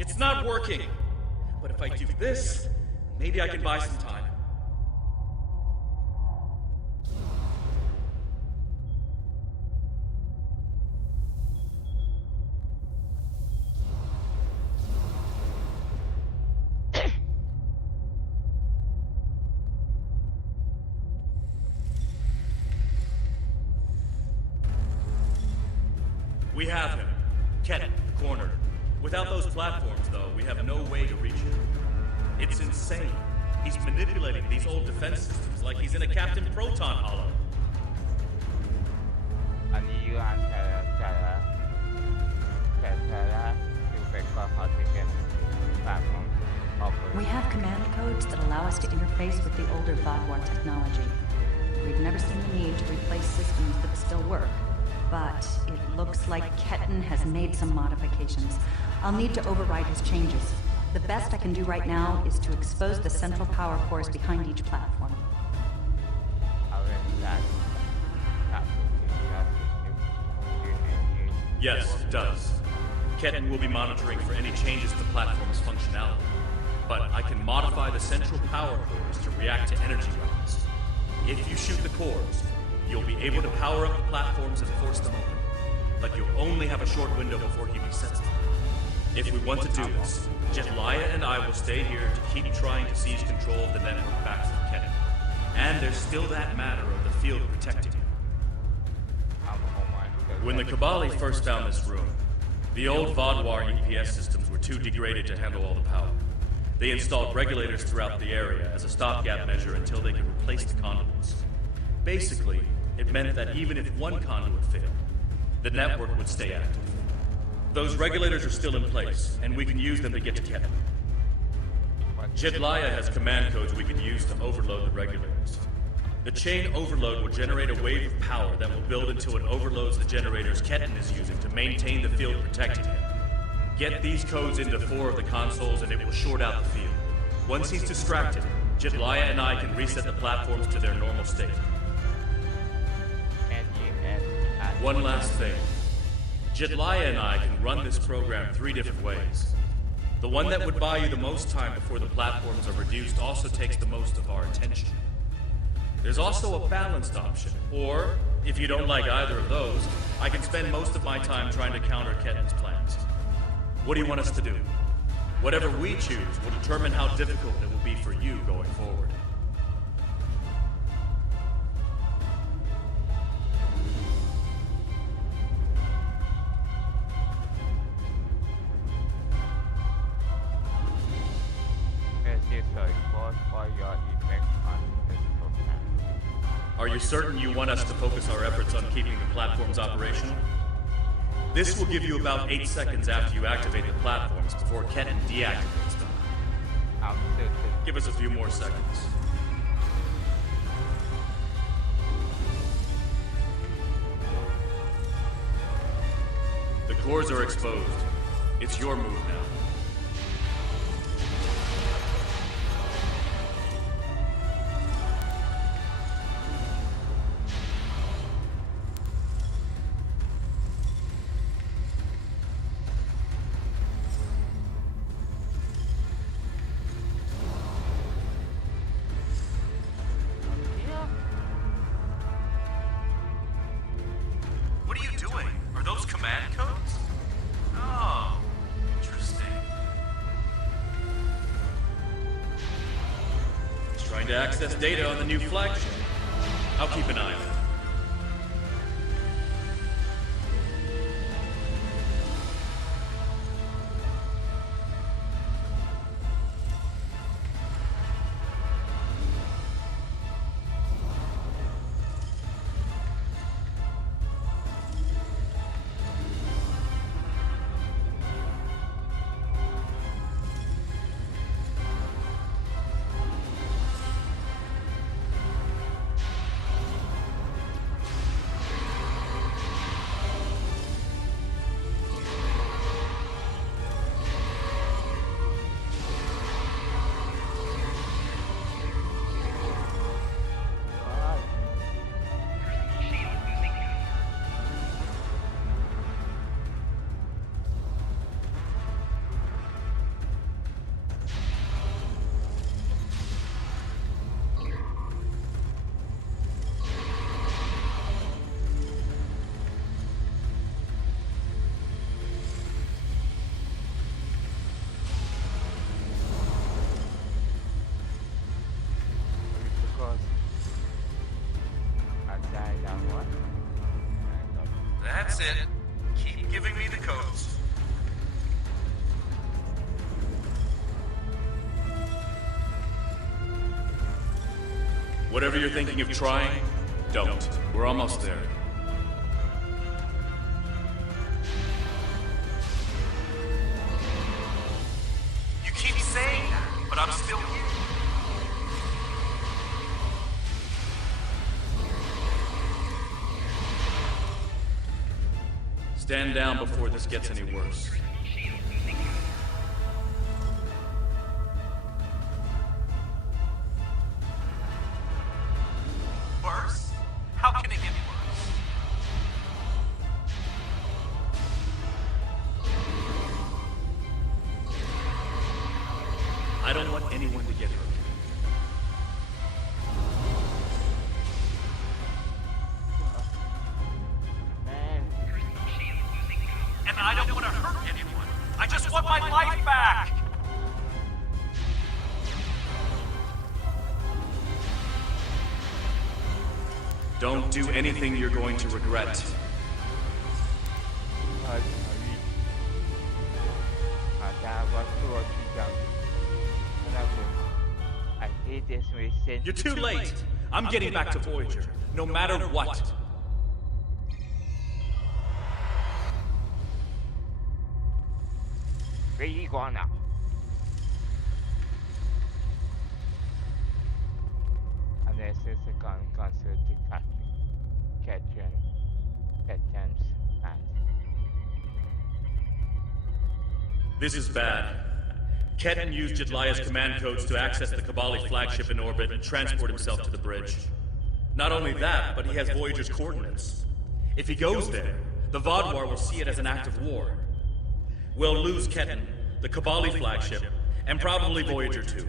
It's not working. But if I do this, maybe I can buy some time. We have him. Ketten, cornered. Without those platforms, though, we have no way to reach him. It's insane. He's manipulating these old defense systems like he's in a Captain Proton hollow. อันนี้ยูอันแต่ละคือเป็นก็เขาถึงกันแบบของ We have command codes that allow us to interface with the older Vadwar technology. We've never seen the need to replace systems that still work. But it looks like Ketten has made some modifications. I'll need to override his changes. The best I can do right now is to expose the central power cores behind each platform. เอาเรื่องการกับยืน Yes, it does. Ketten will be monitoring for any changes to the platform's functionality. But I can modify the central power cores to react to energy weapons. If you shoot the cores, you'll be able to power up the platforms and force them open. But you'll only have a short window before he resets them. If we want to do this, Jetlaya and I will stay here to keep trying to seize control of the network back from Ketten. And there's still that matter of the field protecting him. When the Kabali first found this room, the old Vadwar EPS systems were too degraded to handle all the power. They installed regulators throughout the area as a stopgap measure until they could replace the conduits. Basically, it meant that even if one conduit failed, the network would stay active. Those regulators are still in place, and we can use them to get to Ketten. Jetlaya has command codes we can use to overload the regulators. The chain overload will generate a wave of power that will build until it overloads the generators Ketten is using to maintain the field protecting him. Get these codes into 4 of the consoles and it will short out the field. Once he's distracted, Jetlaya and I can reset the platforms to their normal state. One last thing. Jetlaya and I can run this program 3 different ways. The one that would buy you the most time before the platforms are reduced also takes the most of our attention. There's also a balanced option, or, if you don't like either of those, I can spend most of my time trying to counter Ketten's plans. What do you want us to do? Whatever we choose will determine how difficult it will be for you going forward. Are you certain you want us to focus our efforts on keeping the platforms operational? This will give you about 8 seconds after you activate the platforms before Ketten deactivates them. Give us a few more seconds. The cores are exposed. It's your move now. What are you doing? Are those command codes? Oh, interesting. Just trying to access data on the new flagship. I'll keep an eye on it. That's it. Keep giving me the codes. Whatever you're thinking of trying, don't. We're almost there. You keep saying that, but I'm still here. Stand down before this gets any worse. Worse? How can it get worse? I don't want anyone to get hurt. Man, And I don't want to hurt anyone. I just want my life back! Don't do anything you're going to regret. sorry. That was 2 or 3 times. I hate this mission. You're too late. I'm getting back to Voyager, no matter what. Where you going now? And this is a concert to Catherine, Catherine's hand. This is bad. Ketan used Jadlaya's command codes to access the Kabali flagship in orbit and transport himself to the bridge. Not only that, but he has Voyager's coordinates. If he goes there, the Vodwar will see it as an act of war. We'll lose Ketan, the Kabali flagship, and probably Voyager too.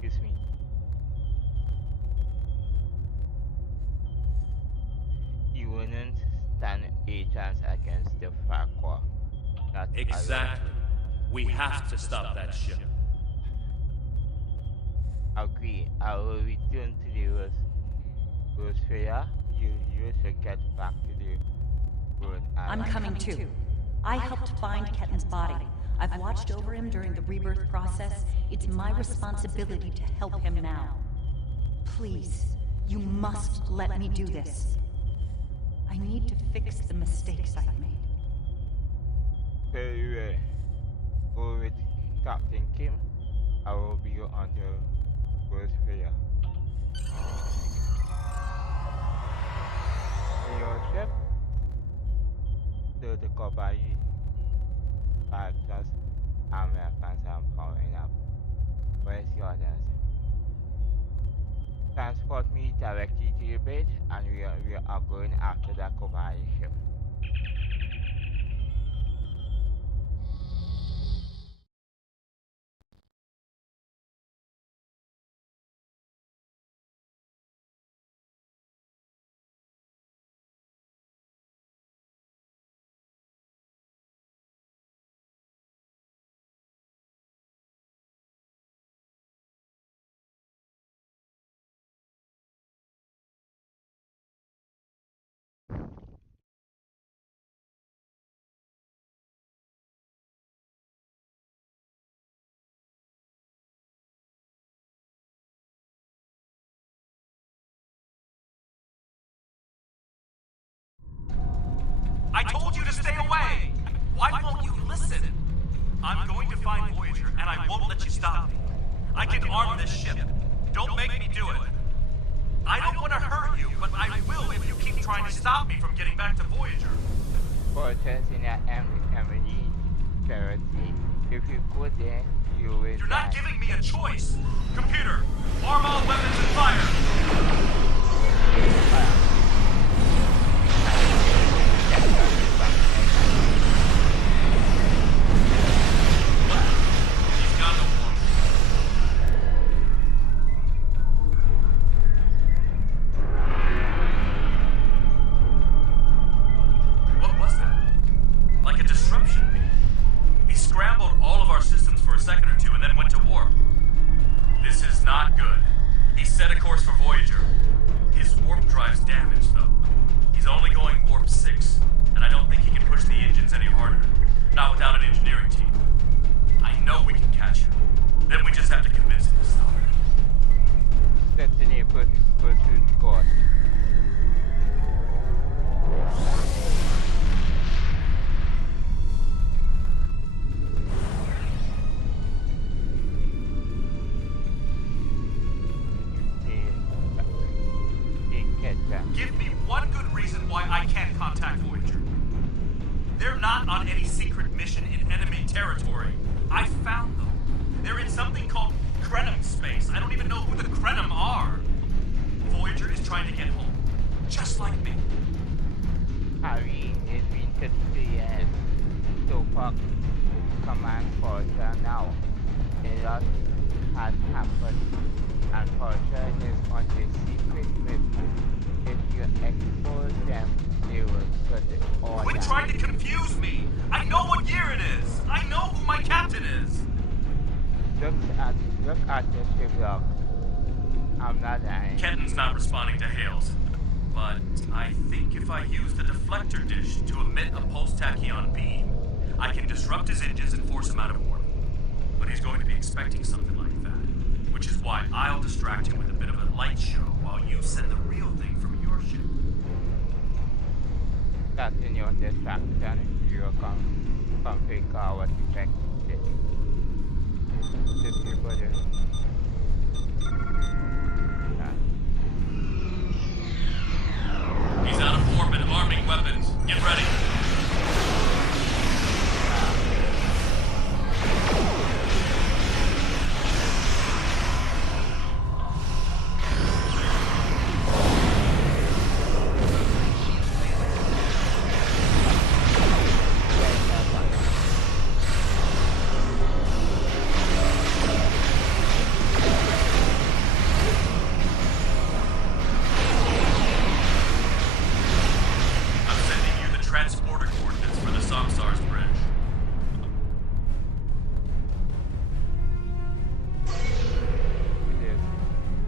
Excuse me. You wouldn't stand a chance against the Farquhar. Not Exactly. We have to stop that ship. Agree. I will return to the Rose Fair. You should get back to the road. I'm coming too. I helped find Ketan's body. I've watched over him during the rebirth process. It's my responsibility to help him now. Please, you must let me do this. I need to fix the mistakes I've made. Very well. Go with Captain Kim. I will be on the Rose Fair. In your ship, to the Kabali factors, Americans are powering up. Where's the others? Transport me directly to the base, and we are going after the Kabali ship. I told you to stay away! Why won't you listen? I'm going to find Voyager, and I won't let you stop me. I can arm this ship. Don't make me do it. I don't want to hurt you, but I will if you keep trying to stop me from getting back to Voyager. Fortress in the Emily charity. If you go there, you will You're not die. giving me a choice. Computer, arm all weapons and fire! He's got no warning. What was that? Like a disruption? Voyager. His warp drive's damaged, though. He's only going warp 6, and I don't think he can push the engines any harder. Not without an engineering team. I know we can catch him. Then we just have to convince him to stop. Destiny pursuit course. Give me one good reason why I can't contact Voyager. They're not on any secret mission in enemy territory. I found them. They're in something called Krenim space. I don't even know who the Krenim are. Voyager is trying to get home. Just like me. Harry is being considered as Stopak command porter now. A lot has happened, and Porter is on a secret mission. If you expose them, they will cut it all Quit down. trying to confuse me! I know what year it is! I know who my captain is! Look at the ship log. I'm not lying. Kenton's not responding to hails. But I think if I use the deflector dish to emit a pulse tachyon beam, I can disrupt his engines and force him out of warp. But he's going to be expecting something like that. Which is why I'll distract him with a bit of a light show while you send the real thing from your ship. Continue distraction. You come take our defect. Distributor. He's out of warp and arming weapons. Get ready. Transporter coordinates for the Samsar's bridge.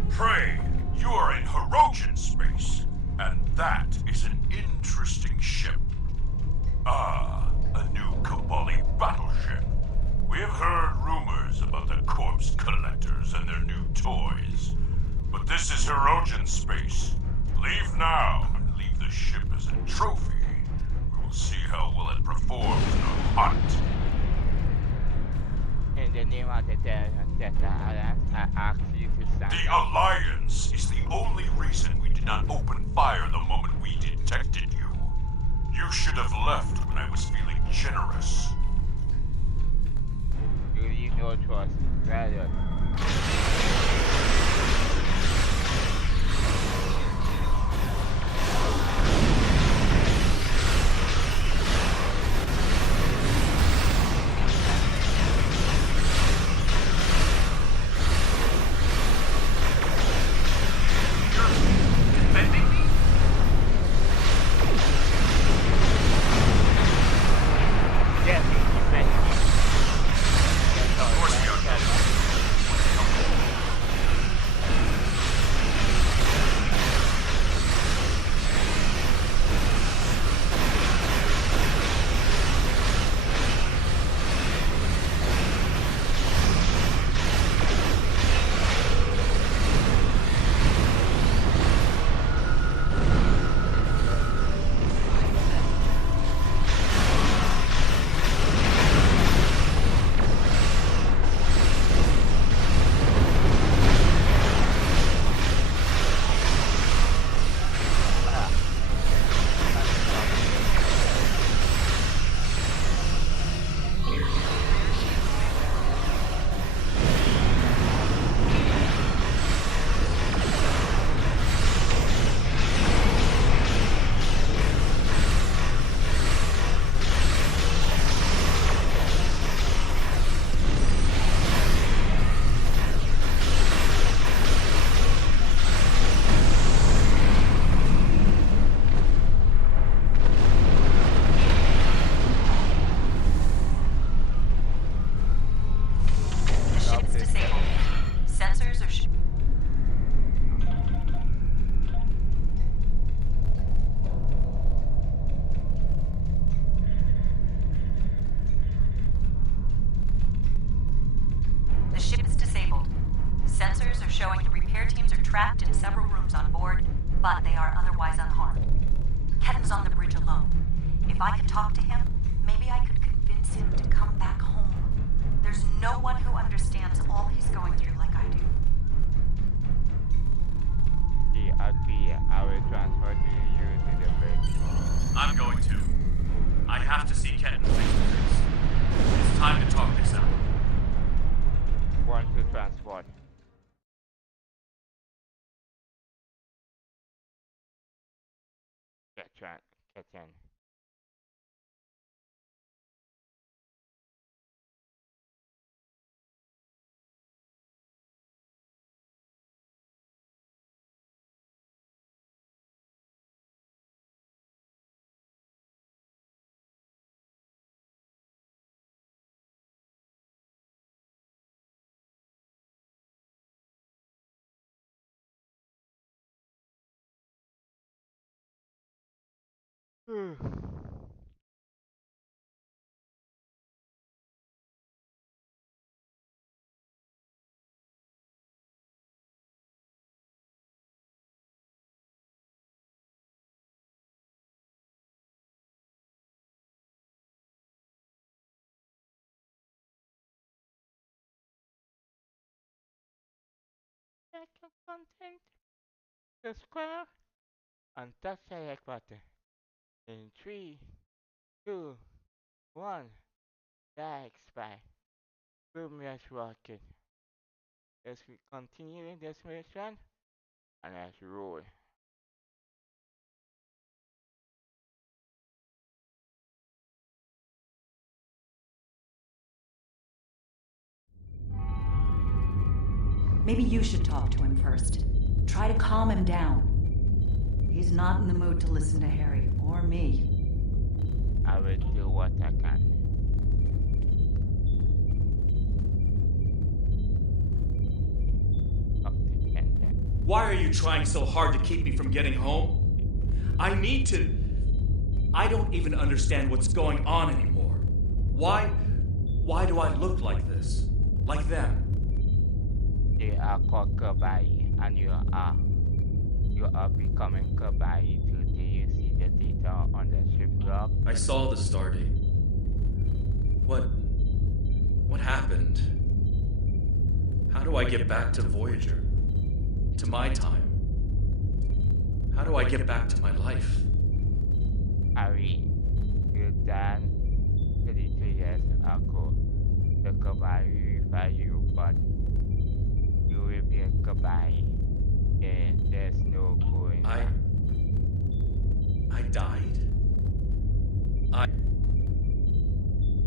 Pray, you are in Hirogen space, and that is an interesting ship. Ah, a new Kabali battleship. We have heard rumors about the corpse collectors and their new toys. But this is Hirogen space. Leave now and leave the ship as a trophy. We will see how well it performs in a hunt. In the name of the Alliance, I ask you to stand The up. Alliance is the only reason we did not open fire the moment we detected you. You should have left when I was feeling generous. You leave no trust, rather. You're defending but they are otherwise unharmed. Ketten's on the bridge alone. If I could talk to him, maybe I could convince him to come back home. There's no one who understands all he's going through like I do. He agreed. I will transfer you to the bridge. I'm going to. I have to see Ketten face to face. It's time to talk this out. Want to transport. Get in. Second content. The square and touch select button. In 3, 2, 1. Thanks, bye. Boom, yes, rocket. Let's continue this mission and let's roll. Maybe you should talk to him first. Try to calm him down. He's not in the mood to listen to Harry or me. I will do what I can. Dr. Kenton. Why are you trying so hard to keep me from getting home? I need to... I don't even understand what's going on anymore. Why do I look like this? Like them? They are called Kabai, and you are becoming Kabai too. Do you see the data on the ship log? I saw the stardate. What happened? How do I get back to Voyager? To my time? How do I get back to my life? Harry, you done 32 years ago. The Kabai will find you, but you will be a Kabai. There's no going. I died?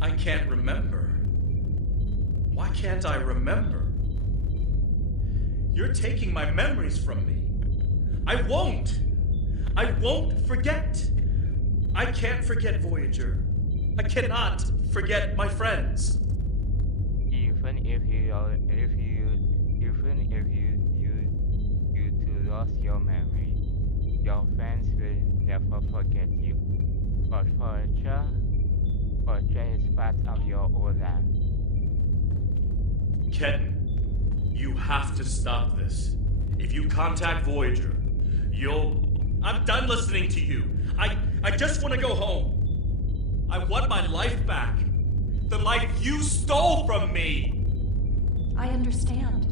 I can't remember. Why can't I remember? You're taking my memories from me. I won't forget. I can't forget Voyager. I cannot forget my friends. Even if you too lost your memory, your friends will never forget you. But Voyager is part of your old life. Ketten, you have to stop this. If you contact Voyager, I'm done listening to you. I just want to go home. I want my life back. The life you stole from me. I understand.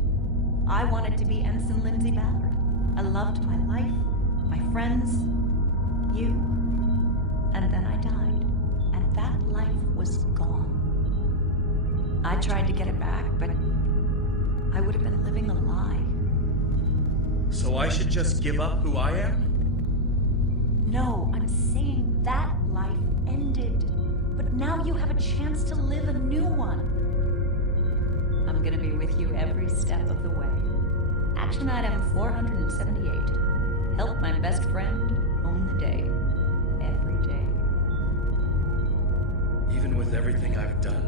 I wanted to be Ensign Lindsay Ballard. I loved my life, my friends, you. And then I died. And that life was gone. I tried to get it back, but I would have been living a lie. So I should just give up who I am? No, I'm saying that life ended. But now you have a chance to live a new one. I'm gonna be with you every step of the way. Action item 478. Help my best friend own the day. Every day. Even with everything I've done.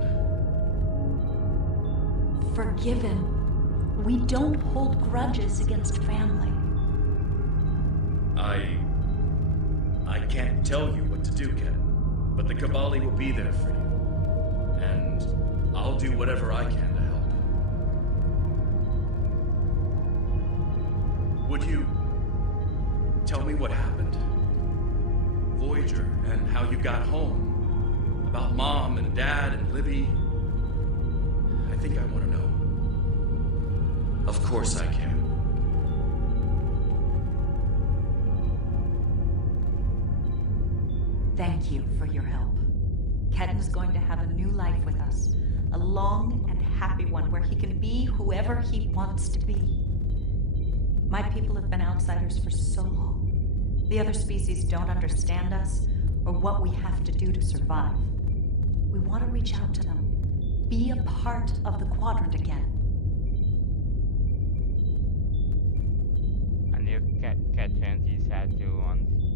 Forgiven. We don't hold grudges against family. I can't tell you what to do, Ken. But the Kabali will be there for you. And I'll do whatever I can to help. Tell me what happened. Voyager, and how you got home. About Mom and Dad and Libby. I think I want to know. Of course I can. Thank you for your help. Ketten's going to have a new life with us. A long and happy one where he can be whoever he wants to be. My people have been outsiders for so long. The other species don't understand us or what we have to do to survive. We want to reach out to them. Be a part of the quadrant again. And if Ketten decides you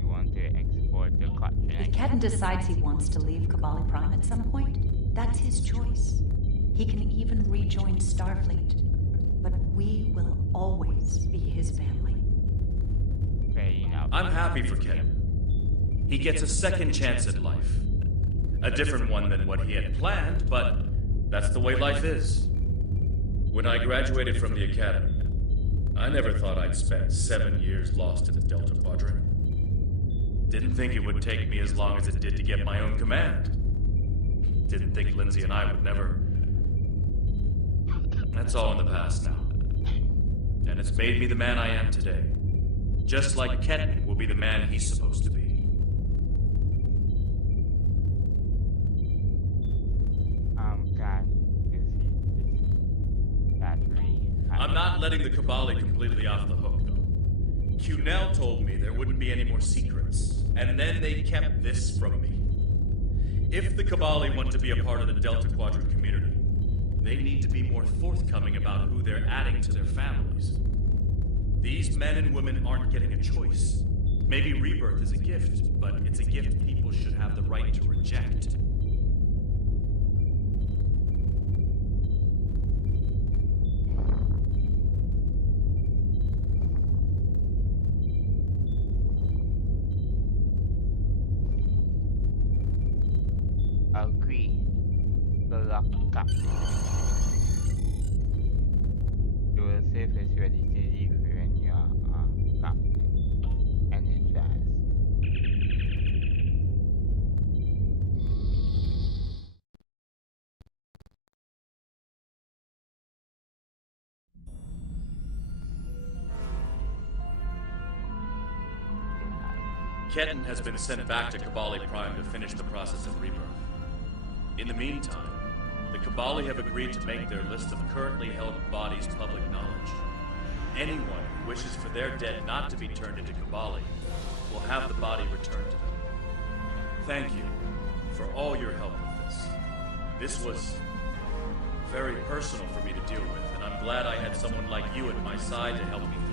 want to export the quadrant. If Ketten decides he wants to leave Kabali Prime at some point, that's his choice. He can even rejoin Starfleet. But we will always be his family. Fair enough. I'm happy for Ketten. He gets a second chance at life. A different one than what he had planned, but that's the way life is. When I graduated from the academy, I never thought I'd spend 7 years lost in the Delta Quadrant. Didn't think it would take me as long as it did to get my own command. Didn't think Lindsay and I would never... That's all in the past now. And it's made me the man I am today. Just like Ketten will be the man he's supposed to be. God, you see, that's really... I'm not letting the Kabali completely off the hook, though. Cunell told me there wouldn't be any more secrets, and then they kept this from me. If the Kabali want to be a part of the Delta Quadrant community, they need to be more forthcoming about who they're adding to their families. These men and women aren't getting a choice. Maybe rebirth is a gift, but it's a gift people should have the right to reject. Agree. Lock up. You will save as ready to leave when you are captain. Energized. Ketten has been sent back to Kabali Prime to finish the process of rebirth. In the meantime, the Kabali have agreed to make their list of currently held bodies public knowledge. Anyone who wishes for their dead not to be turned into Kabali will have the body returned to them. Thank you for all your help with this. This was very personal for me to deal with, and I'm glad I had someone like you at my side to help me through it.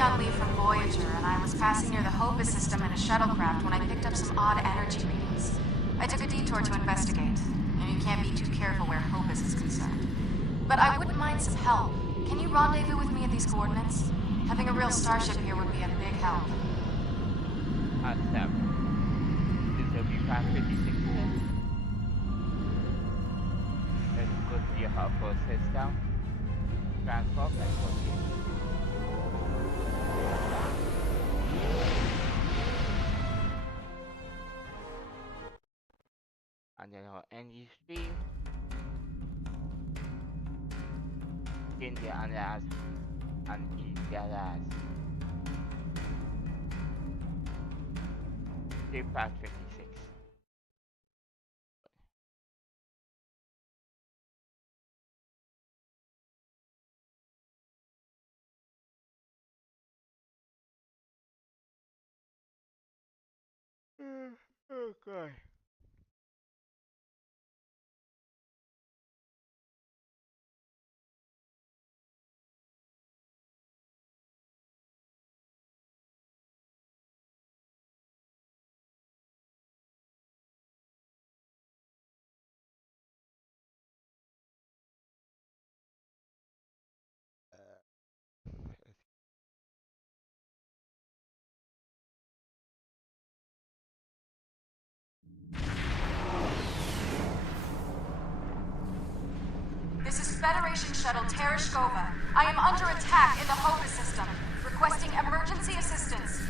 On leave from Voyager, and I was passing near the Hopus system in a shuttlecraft when I picked up some odd energy readings. I took a detour to investigate. You can't be too careful where Hopus is concerned. But I wouldn't mind some help. Can you rendezvous with me at these coordinates? Having a real starship here would be a big help. Accept. This will be 556 Purple system. Transform and proceed. And then our energy stream. India and as and India as 3 + 26. Oh god. This is Federation Shuttle Tereshkova. I am under attack in the HOPA system. Requesting emergency assistance.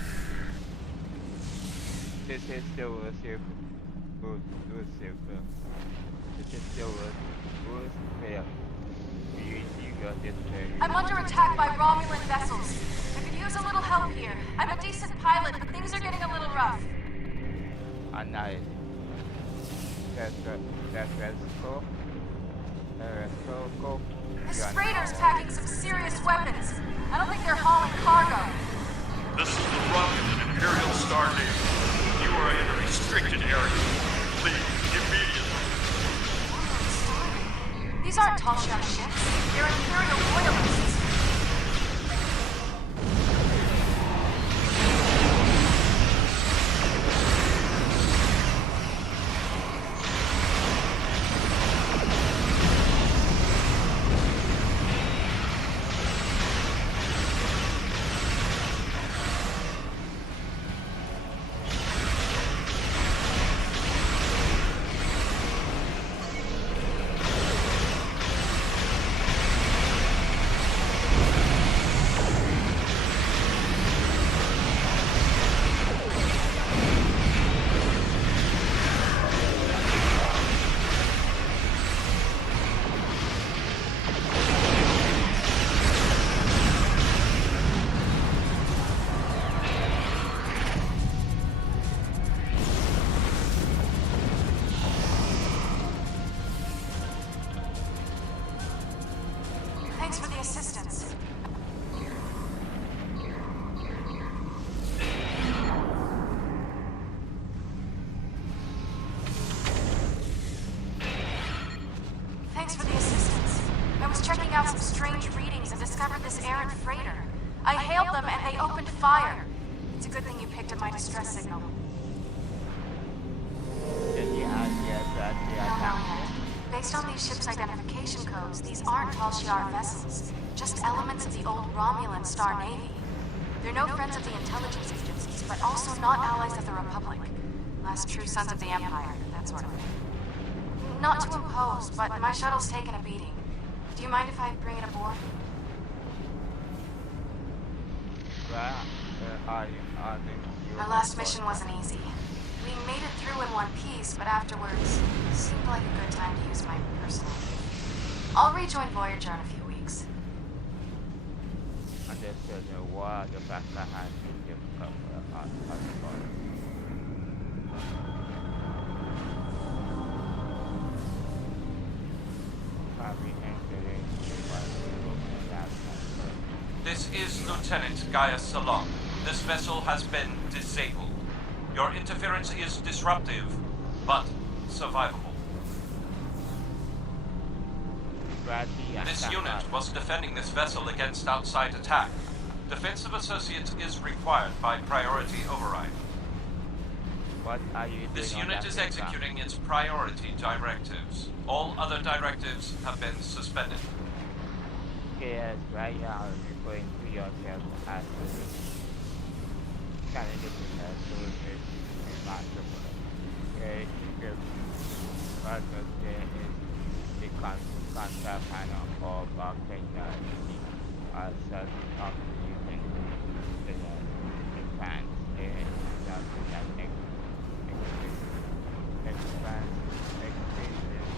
This is still a circle. Good circle. This is still a good fail. You got this fail. I'm under attack by Romulan vessels. I could use a little help here. I'm a decent pilot, but things are getting a little rough. Nice. That's cool. Cool. This freighter's packing some serious weapons. I don't think they're hauling cargo. This is the Romulan Imperial Star Navy. You are in a restricted area. Leave immediately. These aren't tacial ships. They're Imperial loyalists. Thanks for the assistance. Thanks for the assistance. I was checking out some strange readings and discovered this errant freighter. I hailed them and they opened fire. It's a good thing you picked up my distress signal. Based on these ships' identification codes, these aren't Tal-Shiar vessels, just elements of the old Romulan Star Navy. They're no friends of the intelligence agencies, but also not allies of the Republic. Last true sons of the Empire, that sort of thing. Not to impose, but my shuttle's taken a beating. Do you mind if I bring it aboard? Our last mission wasn't easy. We made it through in one piece, but afterwards, it seemed like a good time to use my personal. I'll rejoin Voyager in a few weeks. Understood. What the fact that I think you come This is Lieutenant Gaius Salon. This vessel has been disabled. Your interference is disruptive, but survivable. This unit was defending this vessel against outside attack. Defensive Associates is required by priority override. What are you doing? This unit is executing its priority directives. All other directives have been suspended. Yes, right now you're going to yourself as kind of looking at the master. Okay, but there is the concept. contact panel or block technology are subject of using advanced genetic advanced experience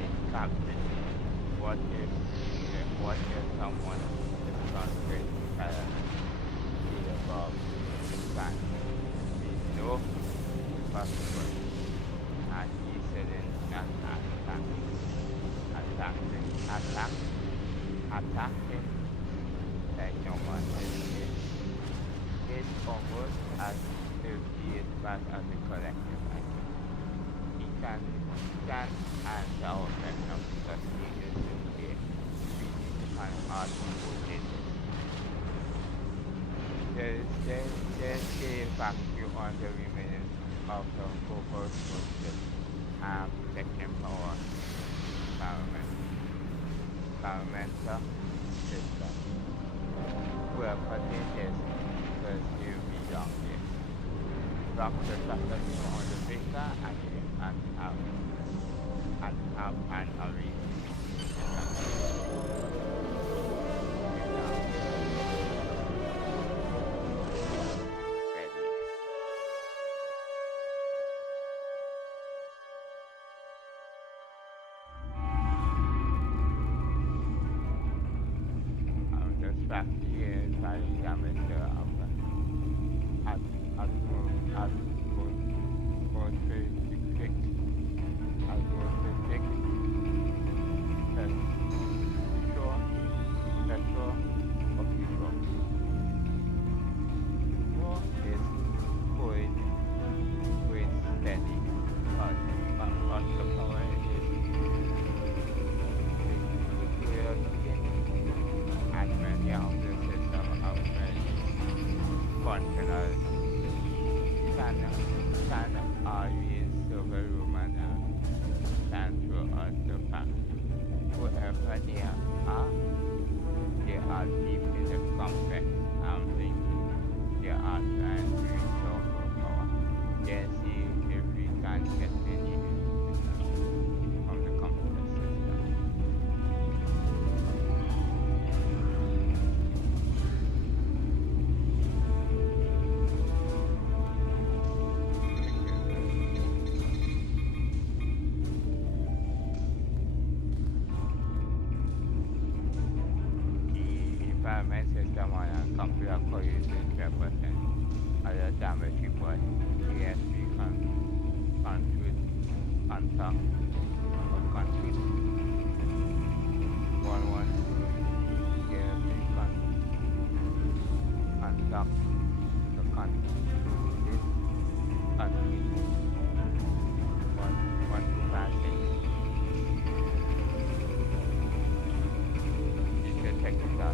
in captain. What if someone is conquered the above advanced? We know possible and incident attacking that someone is almost as if he is part of the collective action. He can answer our question because he is sincere. We need to find out who did this. There's a vacuum on the remnants of the covert system and the temporal environmental system. Whoever did this will still belong there. Drop the suffering on the finger and have an array. System on a computer collision represent other damage report ESP contact or contact 11 ESP contact the contact 1256 is the technical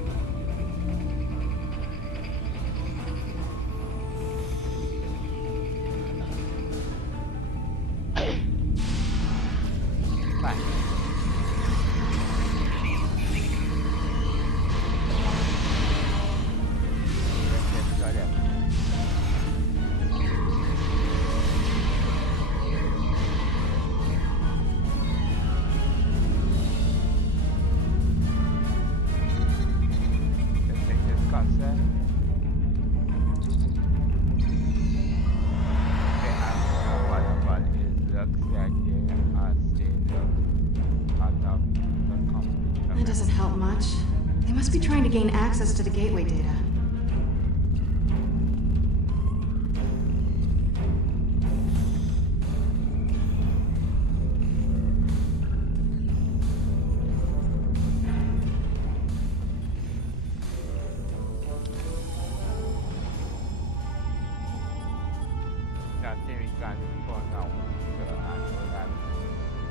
trying to gain access to the gateway data. Nothing we can do for now. So I know that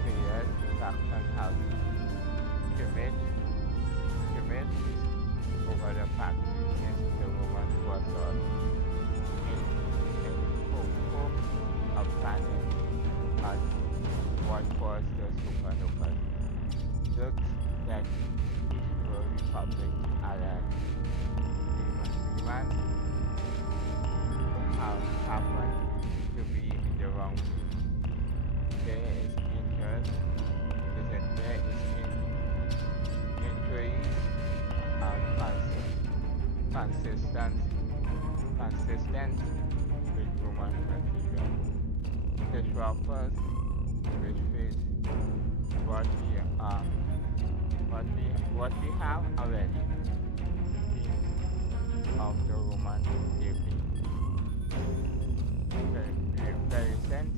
players faction have commit over the fact against the Roman forces in hope of planning as what caused the supernova. Looks like peaceful republic allied demands have happened to be in the wrong. There is interest, there consistent with human material. Disruptors which fit what we are, what we have already, themes of the Roman evening. Very recent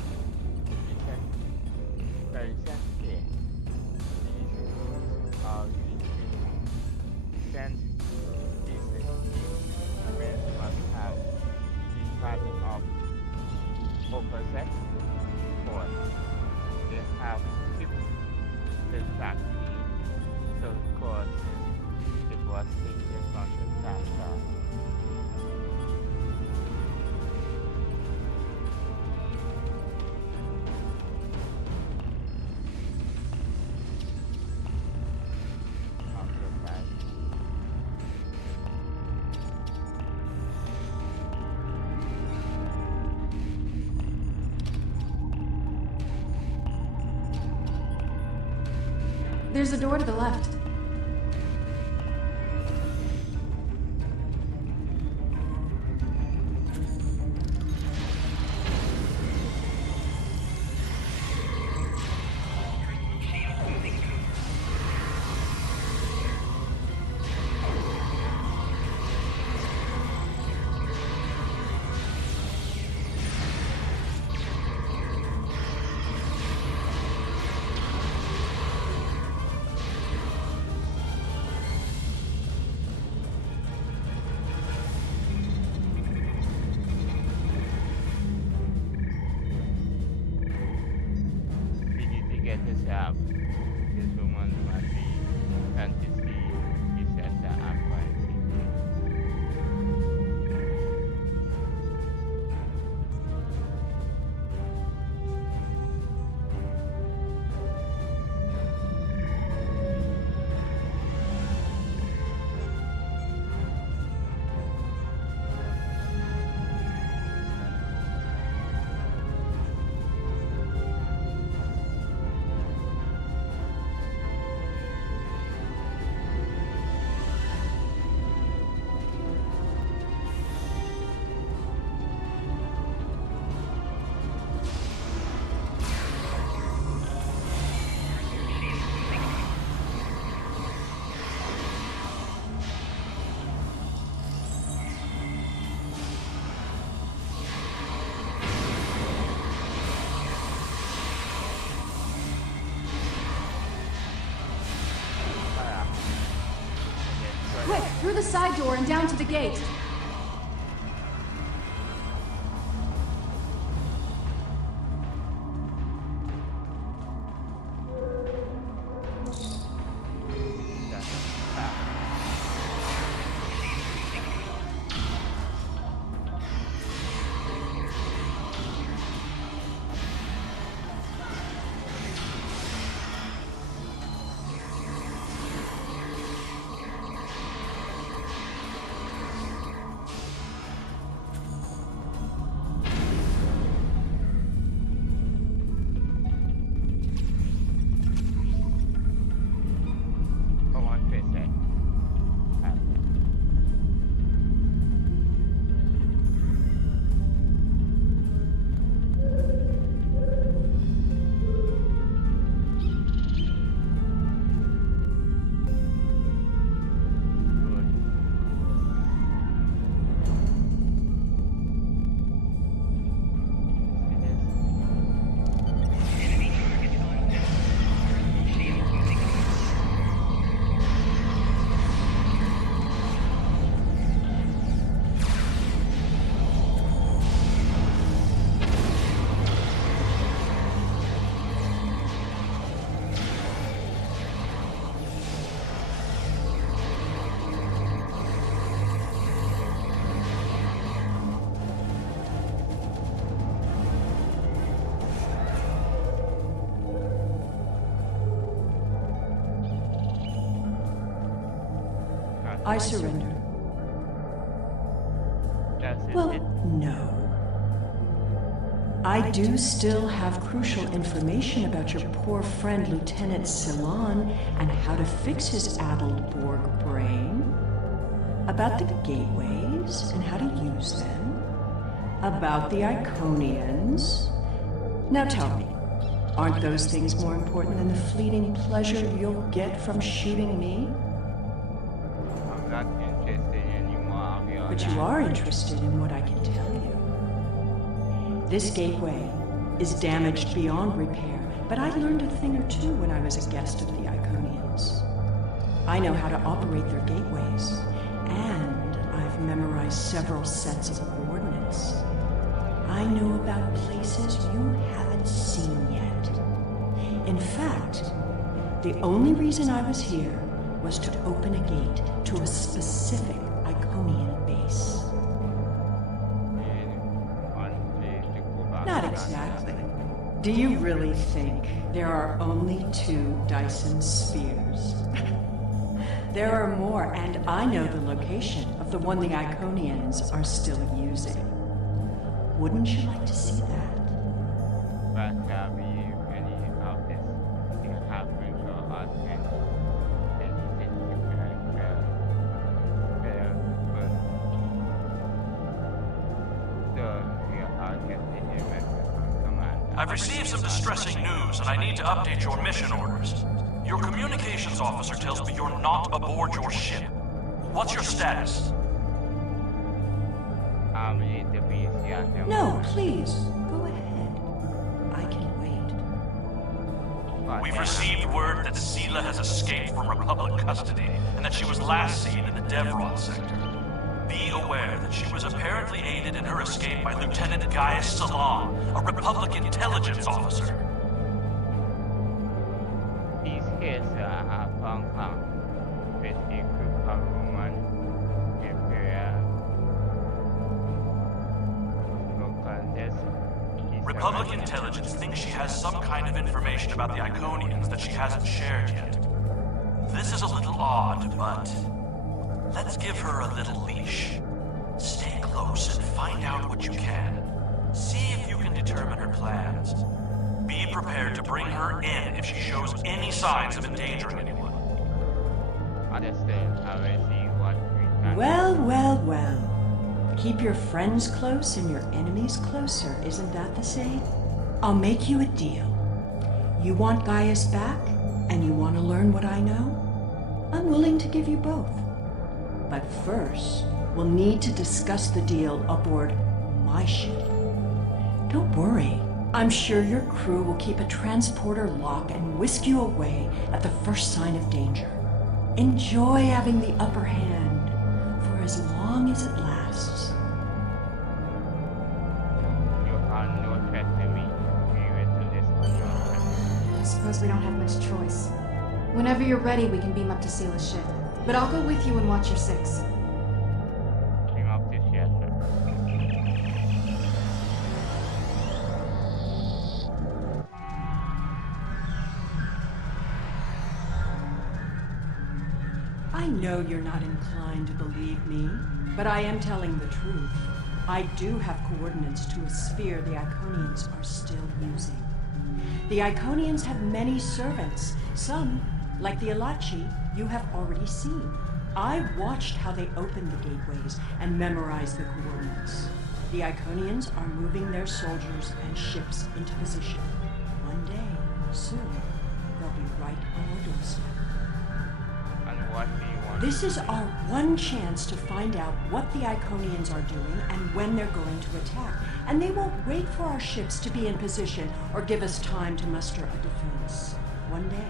here. These rules are recent pieces which must have the pattern of opposite force. They have tipped the track to the course it was taken from the tacial. There's a door to the left. This woman must be fantasy, he said that I'm going Quick, through the side door and down to the gate. I surrender. That's Well, it. no. I do still have crucial information about your poor friend Lieutenant Ceylon and how to fix his addled Borg brain. About the gateways, gateways and how to use them, about the Iconians. Now tell me, aren't those things more important than the fleeting pleasure you'll get from shooting me? I'm not interested anymore. But you are interested in what I can tell you. This gateway is damaged beyond repair, but I learned a thing or two when I was a guest of the Iconians. I know how to operate their gateways, and I've memorized several sets of coordinates. I know about places you haven't seen yet. In fact, the only reason I was here was to open a gate to a specific Iconian base. Not exactly. Do you really think there are only 2 Dyson spheres? There are more, and I know the location of the one the Iconians are still using. Wouldn't you like to see that? But we any of this thing happen to us and anything so we are getting a message from Commander. I've received some distressing news, and I need to update your mission orders. Your communications officer tells me you're not aboard your ship. What's your status? No, please, go ahead. I can wait. We've received word that Sela has escaped from Republic custody, and that she was last seen in the Devron sector. Be aware that she was apparently aided in her escape by Lieutenant Gaius Salon, a Republic intelligence officer. These here are Hong Kong with a group of women Republic intelligence thinks she has some kind of information about the Iconians that she hasn't shared yet. This is a little odd, but let's give her a little leash. Stay close and find out what you can. See if you can determine her plans. Be prepared to bring her in if she shows any signs of endangering anyone. Understood. I will see what we can. Well, well, well. Keep your friends close and your enemies closer, isn't that the saying? I'll make you a deal. You want Gaius back, and you want to learn what I know? I'm willing to give you both. But first, we'll need to discuss the deal aboard my ship. Don't worry. I'm sure your crew will keep a transporter lock and whisk you away at the first sign of danger. Enjoy having the upper hand for as long as it lasts. You are no threat to me. We will do this on your own. I suppose we don't have much choice. Whenever you're ready, we can beam up to Sela's ship. But I'll go with you and watch your 6. Team up this year, sir. I know you're not inclined to believe me, but I am telling the truth. I do have coordinates to a sphere the Iconians are still using. The Iconians have many servants. Some, like the Alachi, you have already seen. I watched how they opened the gateways and memorized the coordinates. The Iconians are moving their soldiers and ships into position. One day, soon, they'll be right on our doorstep. And what do you want? This is our one chance to find out what the Iconians are doing and when they're going to attack. And they won't wait for our ships to be in position or give us time to muster a defense. One day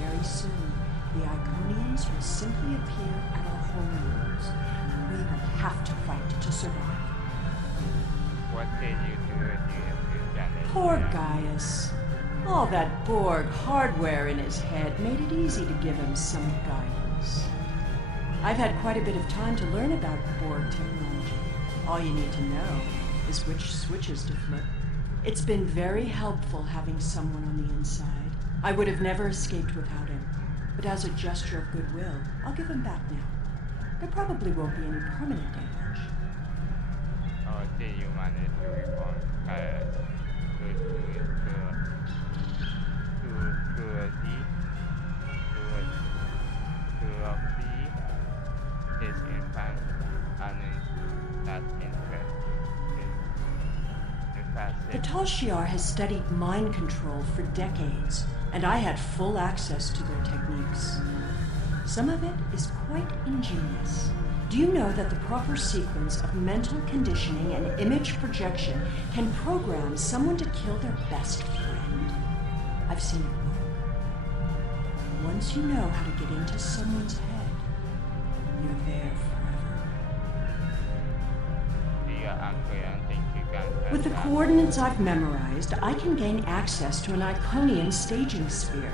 very soon, the Iconians will simply appear at our homeworlds, and we will have to fight to survive. What did you do if you have to stand it? Poor Gaius. All that Borg hardware in his head made it easy to give him some guidance. I've had quite a bit of time to learn about Borg technology. All you need to know is which switches to flip. It's been very helpful having someone on the inside. I would have never escaped without him, but as a gesture of goodwill, I'll give him back now. There probably won't be any permanent damage. Oh, did you manage to reform Gaius is in fact an Tal Shiar has studied mind control for decades, and I had full access to their techniques. Some of it is quite ingenious. Do you know that the proper sequence of mental conditioning and image projection can program someone to kill their best friend? I've seen it work. Once you know how to get into someone's head, you're there forever. With the coordinates I've memorized, I can gain access to an Iconian staging sphere.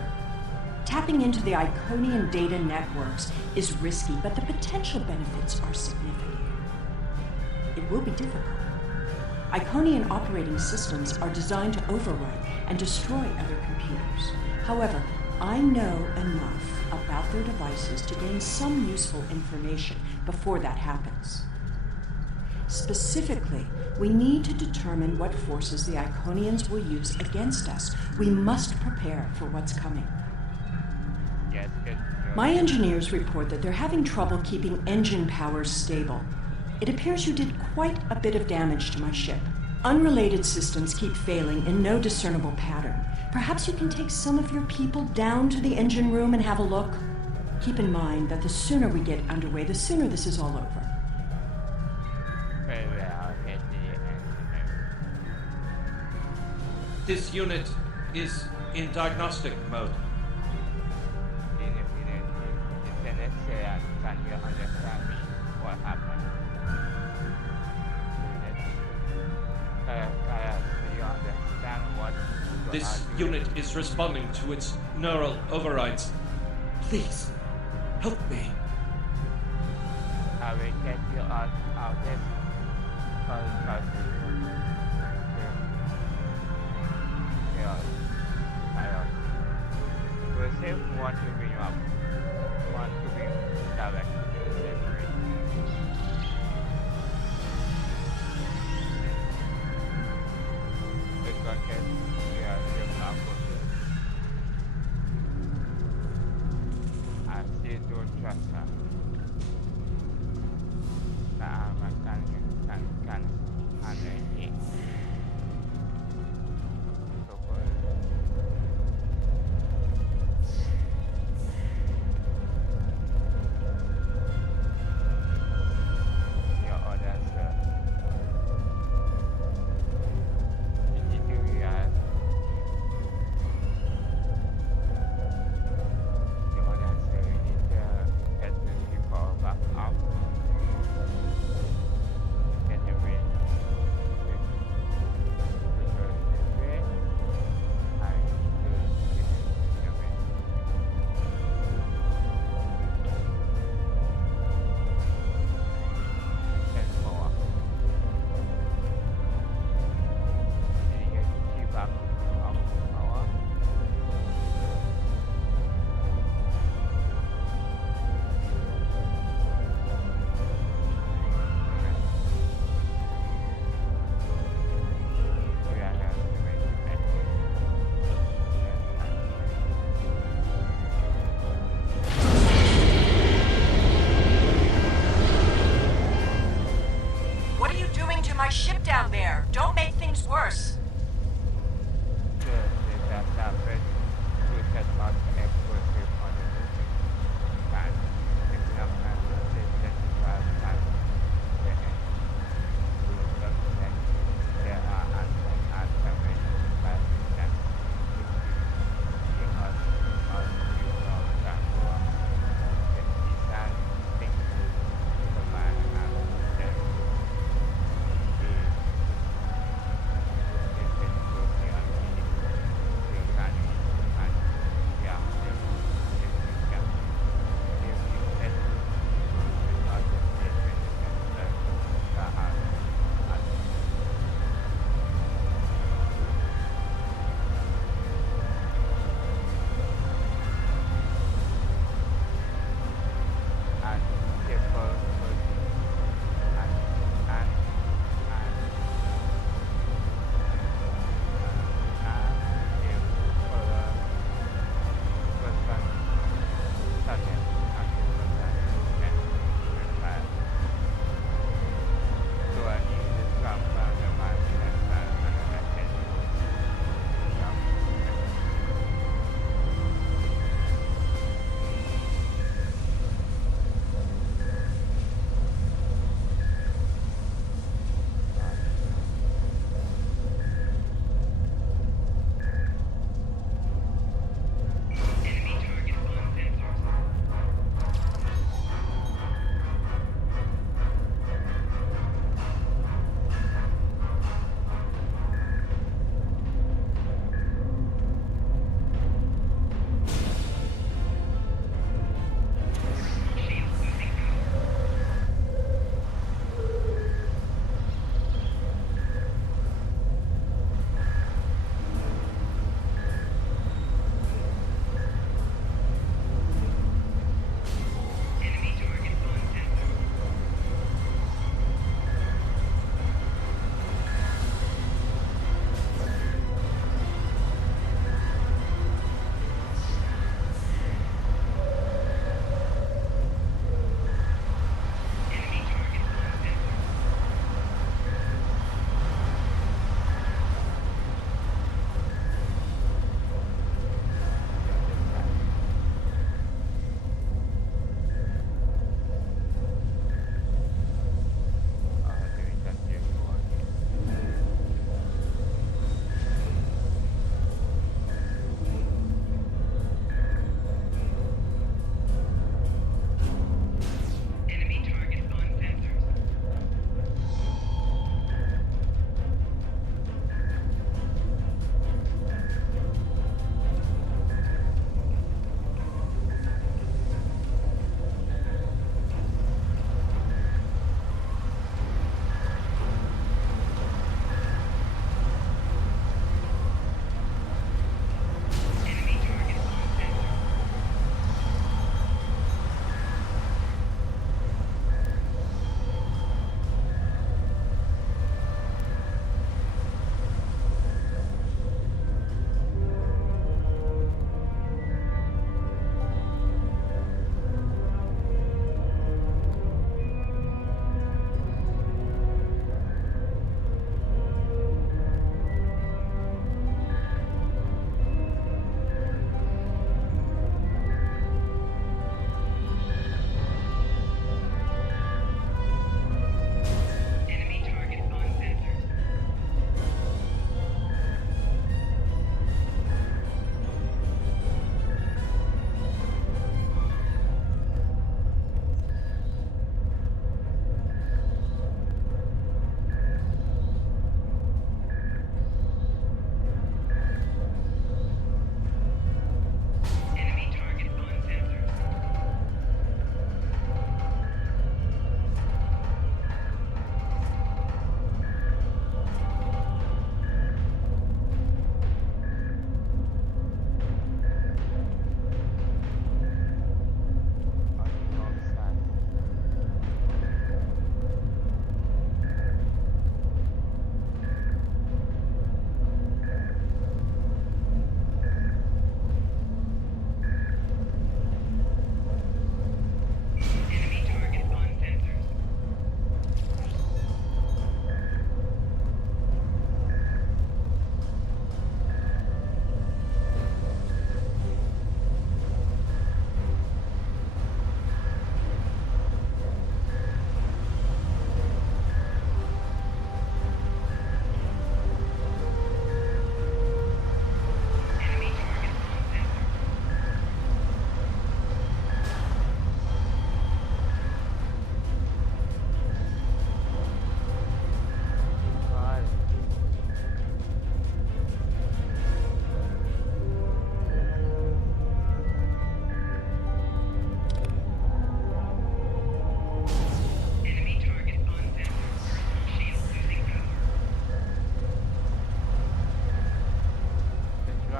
Tapping into the Iconian data networks is risky, but the potential benefits are significant. It will be difficult. Iconian operating systems are designed to overwrite and destroy other computers. However, I know enough about their devices to gain some useful information before that happens. Specifically, we need to determine what forces the Iconians will use against us. We must prepare for what's coming. My engineers report that they're having trouble keeping engine powers stable. It appears you did quite a bit of damage to my ship. Unrelated systems keep failing in no discernible pattern. Perhaps you can take some of your people down to the engine room and have a look? Keep in mind that the sooner we get underway, the sooner this is all over. This unit is in diagnostic mode. Can you understand me? What happened? Do you understand what? This unit is responding to its neural overrides. Please, help me. I will get you out of this. We'll save one to bring you up. One to bring direct delivery. It's okay. We are still not good. I still don't trust her. I can handle it. So good. Your orders, sir. Did you realize? Your orders, sir. We need to get the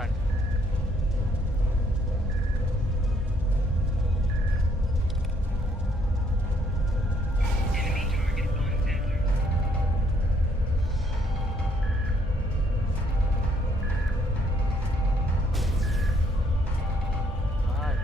on. God.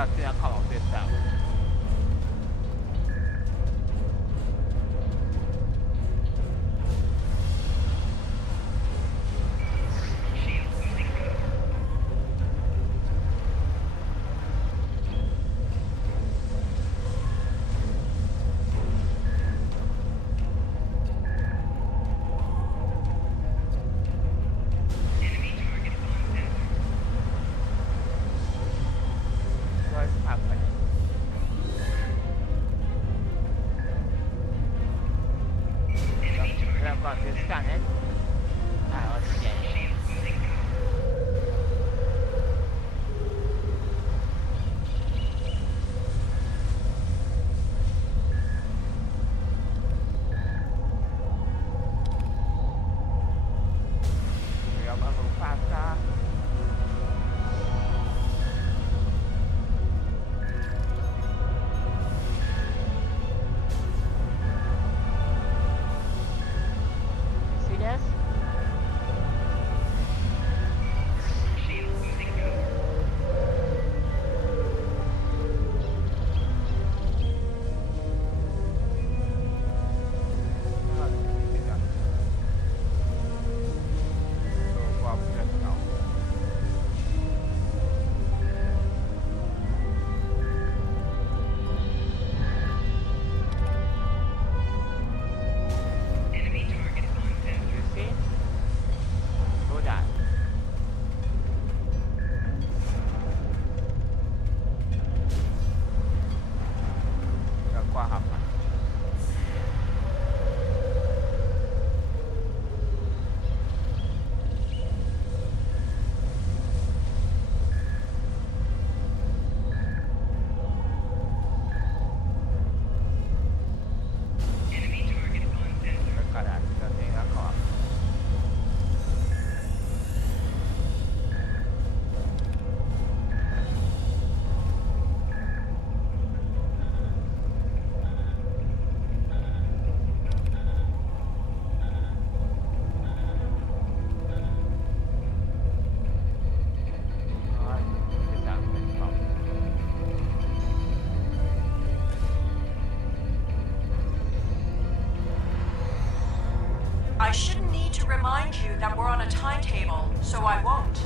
Galaxia Color System. I shouldn't need to remind you that we're on a timetable, so I won't.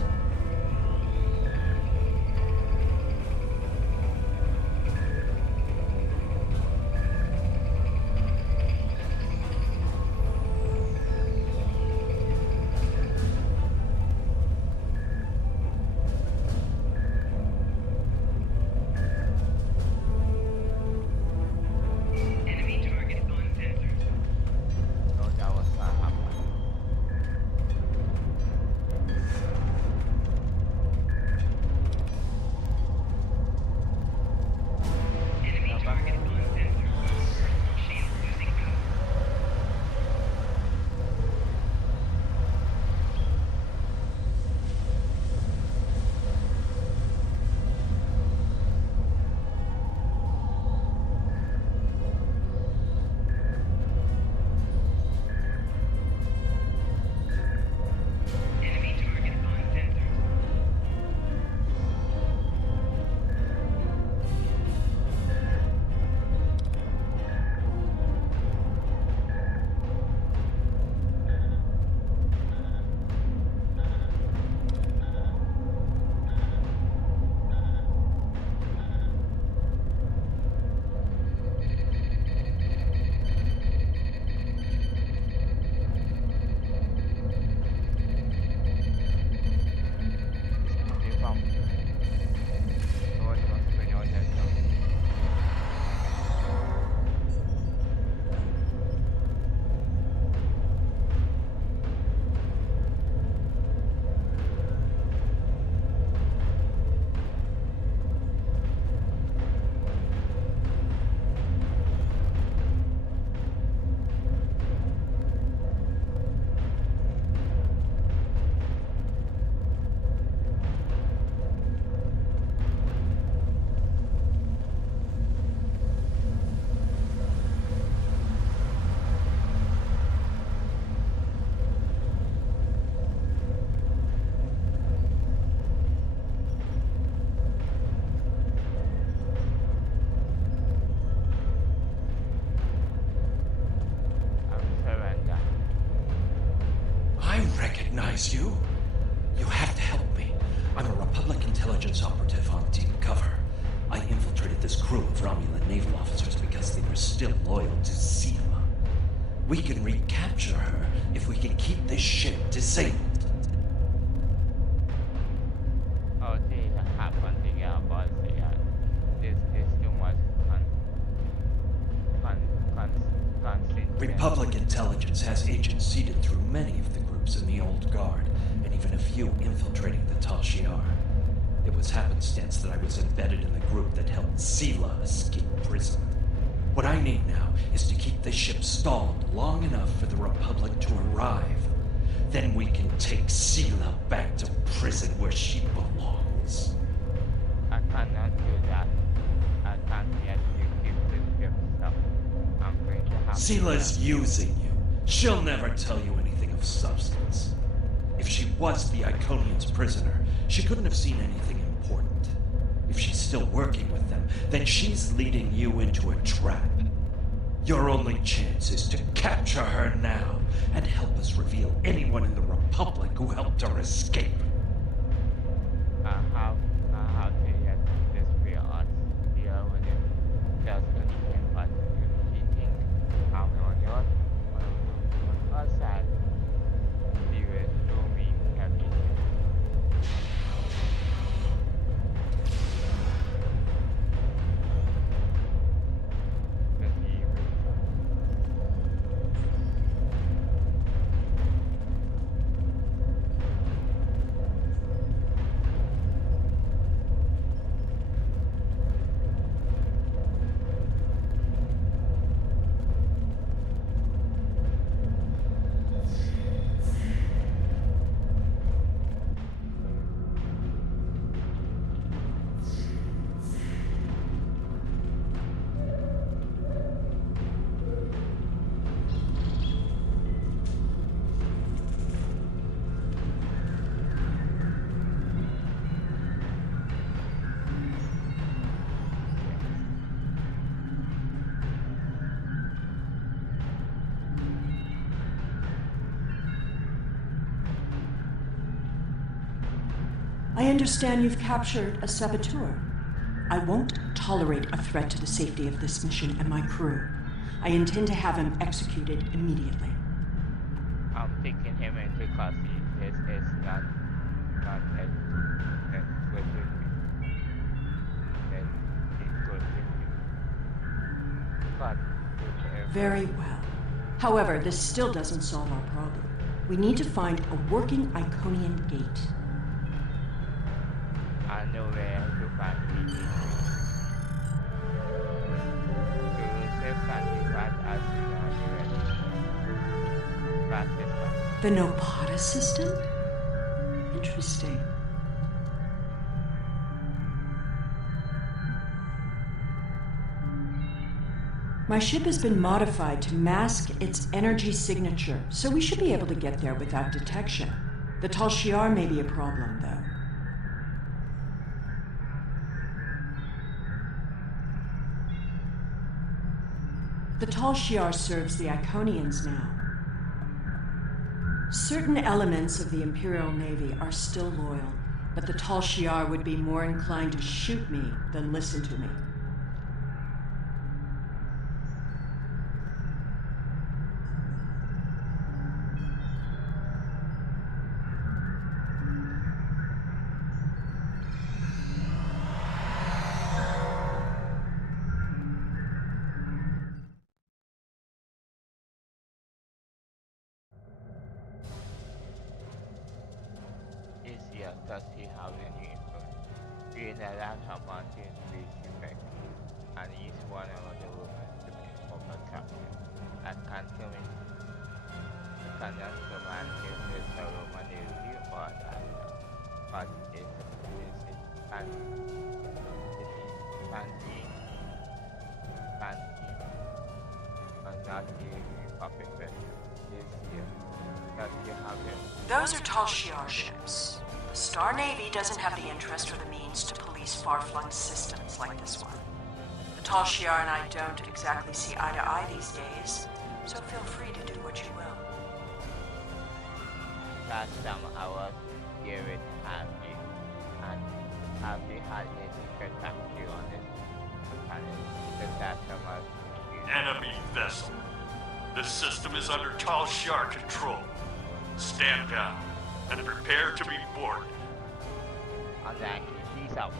It's you? You have to help me. I'm a Republic intelligence operative on deep cover. I infiltrated this crew of Romulan naval officers because they were still loyal to Sela. We can recapture her if we can keep this ship disabled. Oh, they have one thing about this is too much Republic intelligence has agents seeded through many of the groups in the Old Guard, and even a few infiltrating the Tal Shiar. It was happenstance that I was embedded in the group that helped Sela escape prison. What I need now is to keep this ship stalled long enough for the Republic to arrive. Then we can take Sela back to prison where she belongs. I cannot do that. I can't yet keep this ship stuck. I'm going to have Sela's using you. She'll never tell you anything of substance. If she was the Iconian's prisoner, she couldn't have seen anything important. If she's still working with them, then she's leading you into a trap. Your only chance is to capture her now and help us reveal anyone in the Republic who helped her escape. How to get this real odds here when it does anything but competing out on your side. You will show me everything. I understand you've captured a saboteur. I won't tolerate a threat to the safety of this mission and my crew. I intend to have him executed immediately. I'm taking him into custody. This is not a good with me. Then it's good with me. But Very well. However, this still doesn't solve our problem. We need to find a working Iconian gate. I know where to find it. The Nopata system? Interesting. My ship has been modified to mask its energy signature, so we should be able to get there without detection. The Tal Shiar may be a problem, though. The Tal Shiar serves the Iconians now. Certain elements of the Imperial Navy are still loyal, but the Tal Shiar would be more inclined to shoot me than listen to me. Does he have any influence? We that have wanted to be effective, and is one of the women to be overcaptured. I can't commit. I cannot command him to sorrow my duty or that, but it is but not the public version this year. Does he have it? Those are Tal Shiar ships. The Star Navy doesn't have the interest or the means to police far-flung systems like this one. The Tal Shiar and I don't exactly see eye to eye these days, so feel free to do what you will. last time I was here with Harvey, and Harvey had anything to attack you on this planet. The tacial must Enemy vessel. This system is under tacial control. Stand down and prepare to be boarded. Unlucky, he's out.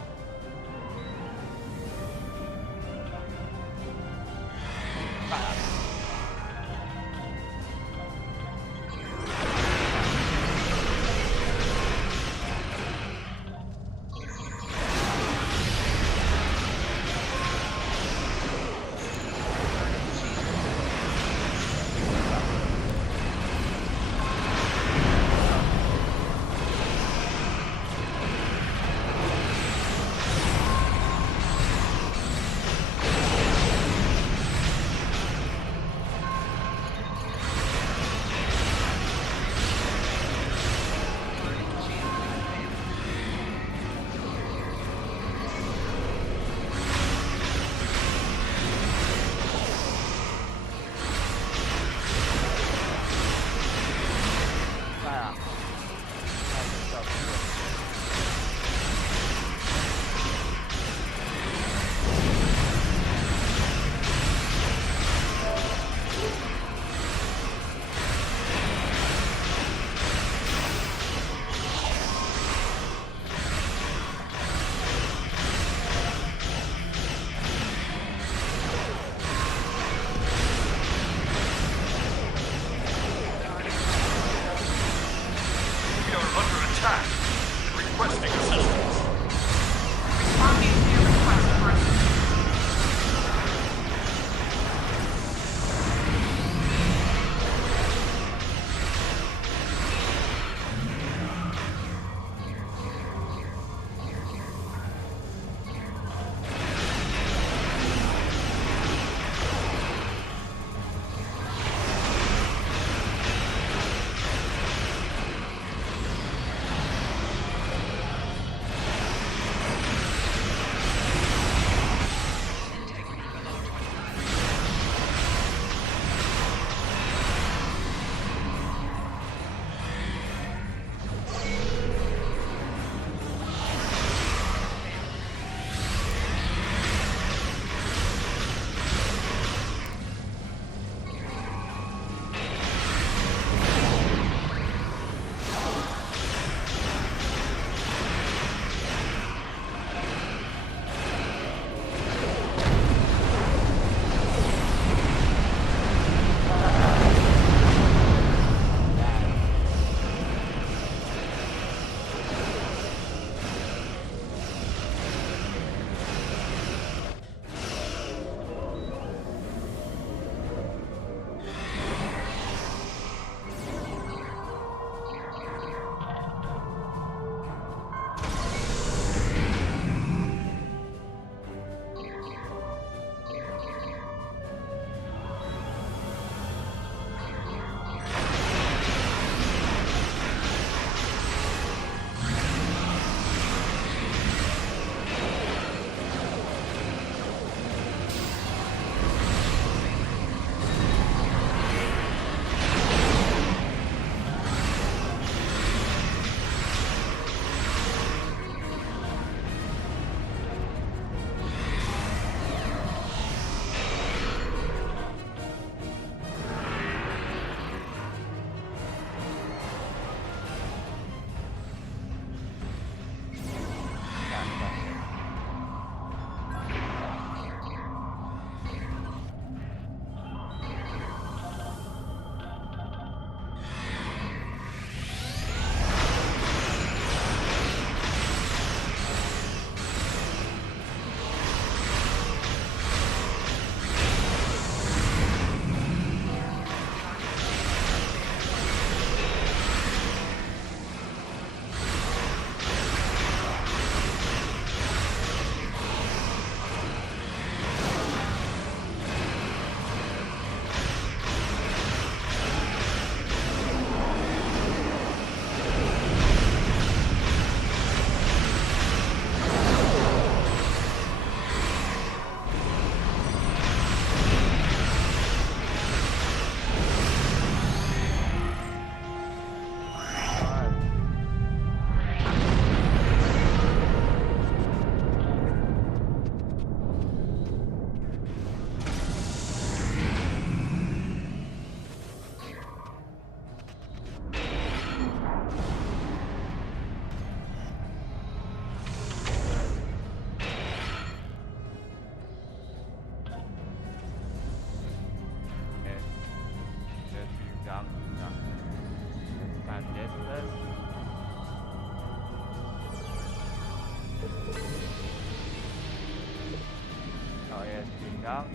Young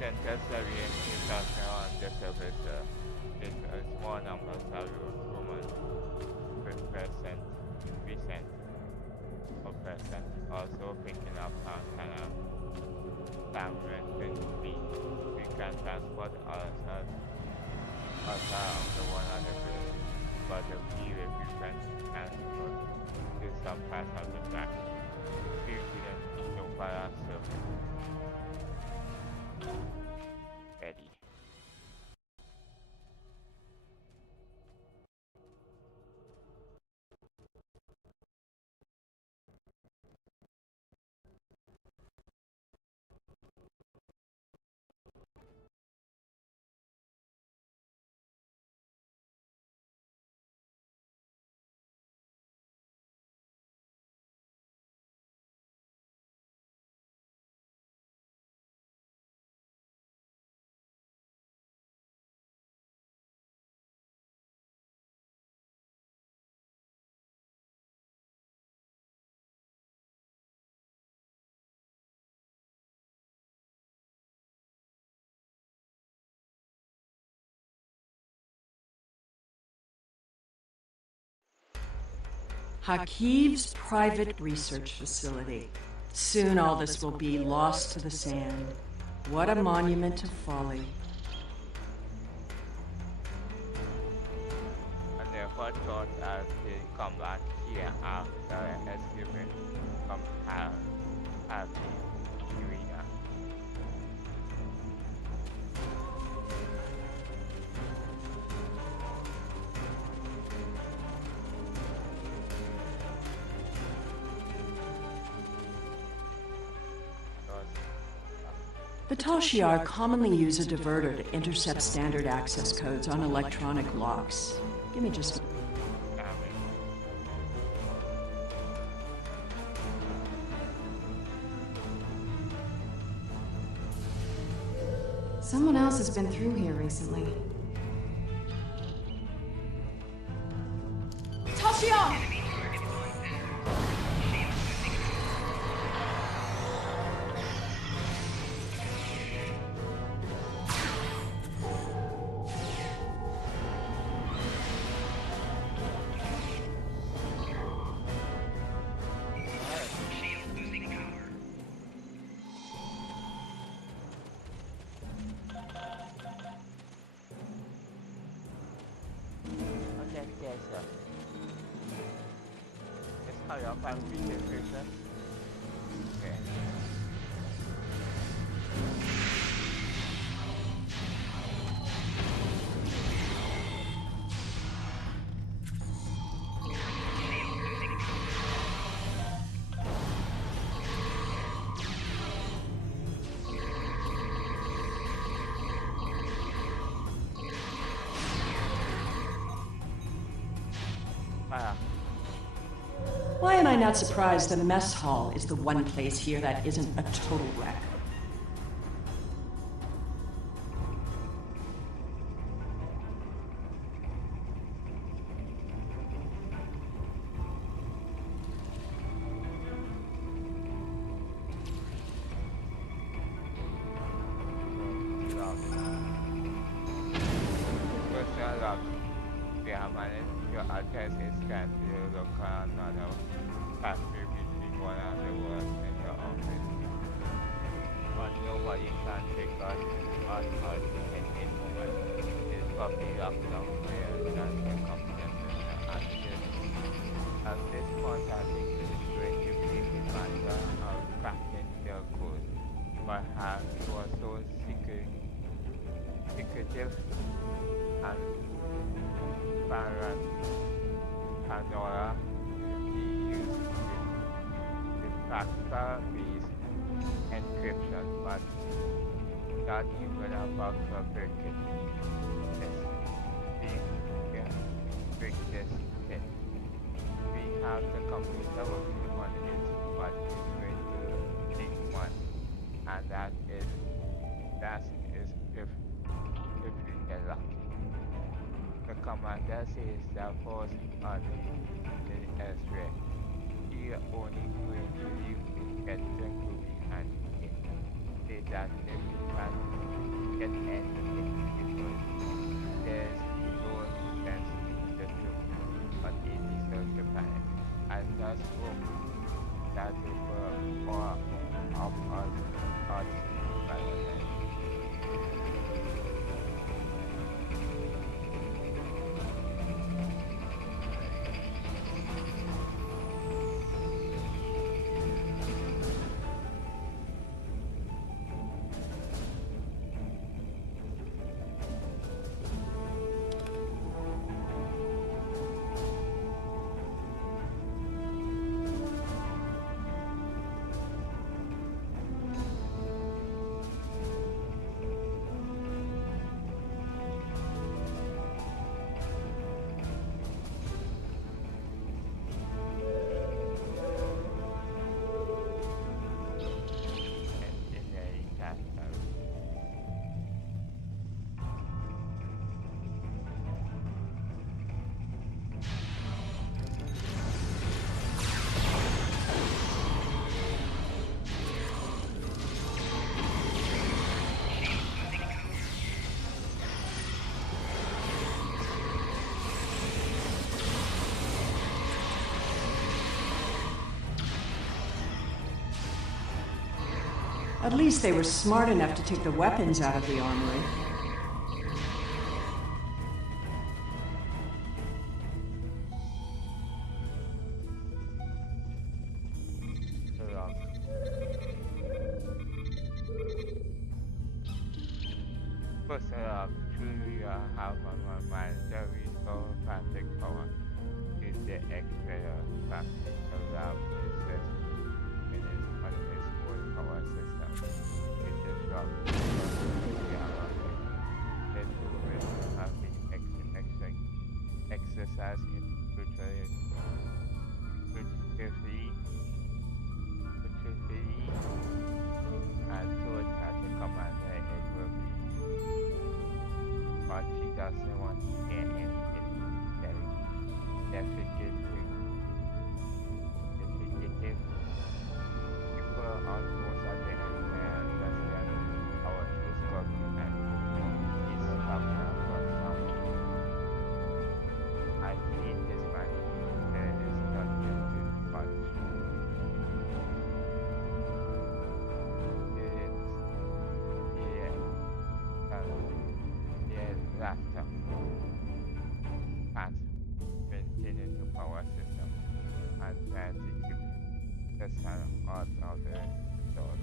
Centenary International on the surface is a small number of Roman present, recent, or present, also picking up on kind of speed. We can transport ourselves outside of the one other place, but the key if we can transport to some parts of the track. We didn't know by ourselves. Ready. Hakiv's private research facility. Soon all this will be lost to the sand. What a monument to folly. And therefore thought as they come back here after escaping from Harvey Arena. The Tashiar commonly use a diverter to intercept standard access codes on electronic locks. Give me just... Someone else has been through here recently. Tacial! How y'all find video creation? Okay. Why am I not surprised the mess hall is the one place here that isn't a total wreck? Your address is scanned to your local another factory between one and the world in your office. But nobody can take us on us in any moment. It's probably locked down where that the comprehension and access. At this point, I think it is going to be a matter of cracking their code. Perhaps it was so secretive and Pandora he used the factor-based encryption, but not even a bug for breaking this. Break this thing. We have the computer working on it, but it's going to take one, and that is if we get lucky. The commander says the force on the elsewhere. He only going to leave the engine to behind him. that if you try to get anything before there's no defense in the truth, but it deserves the planet. I just hope that it will all of us touch paradise. At least they were smart enough to take the weapons out of the armory. First off, truly have on my mind that we saw plastic power is the extra plastic around process in its on its own power system. It disrupts it will have been exercise in brutally and told that the commander it will be, but she doesn't want to hear anything that definitive. People on both at the end and understand our truth working and his partner for some. I need this money. There is nothing to but laughter. But maintaining the power system and trying to keep the sun out of the door.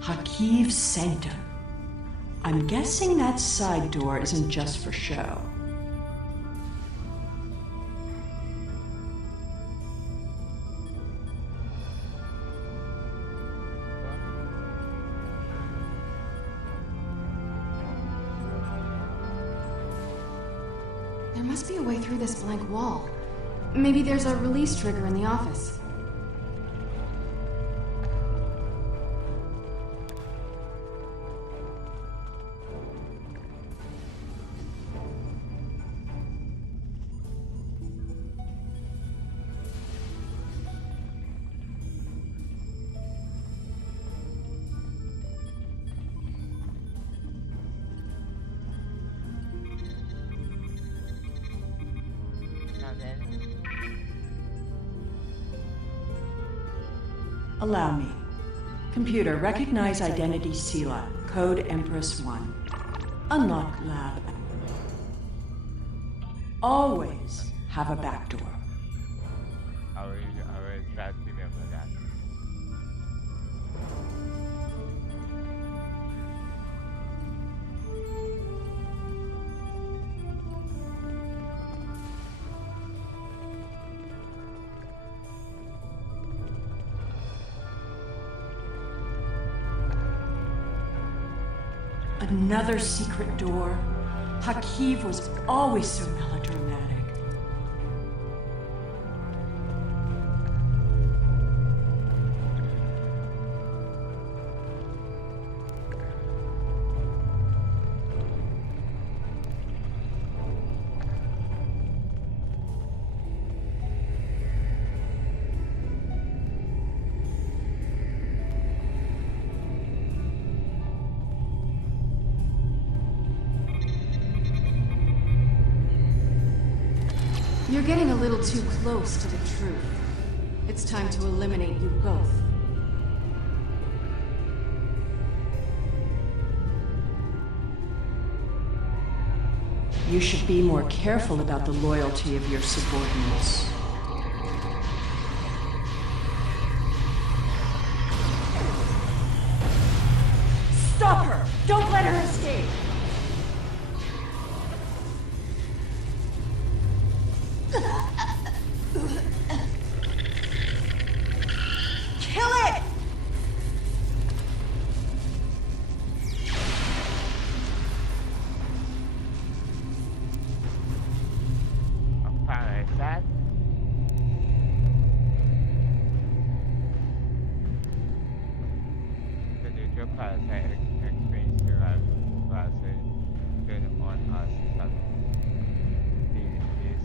Hakiv Sanctum. I'm guessing that side door isn't just for show. There must be a way through this blank wall. Maybe there's a release trigger in the office. Allow me. Computer, recognize identity Sela, code Empress 1. Unlock lab. Always have a backdoor. I will try to remember that. Another secret door. Hakiv was always so melodramatic. You're getting a little too close to the truth. It's time to eliminate you both. You should be more careful about the loyalty of your subordinates. Stop her! Don't let her escape! Kill it! Apparently sad. The neutral parasite experience survival parasite turn on us suddenly.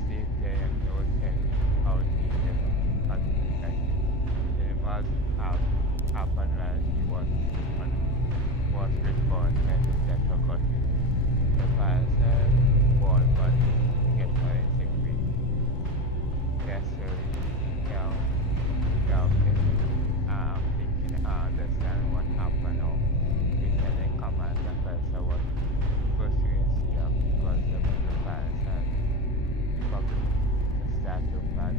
These they have no sense how needed but effective. It must have happened when he was reborn and the death occurred. The parasite born but get by sick week. Necessarily help him thinking understand what happened or Lieutenant Commander Mercer was pursuing Sia because the parasite probably the statue flag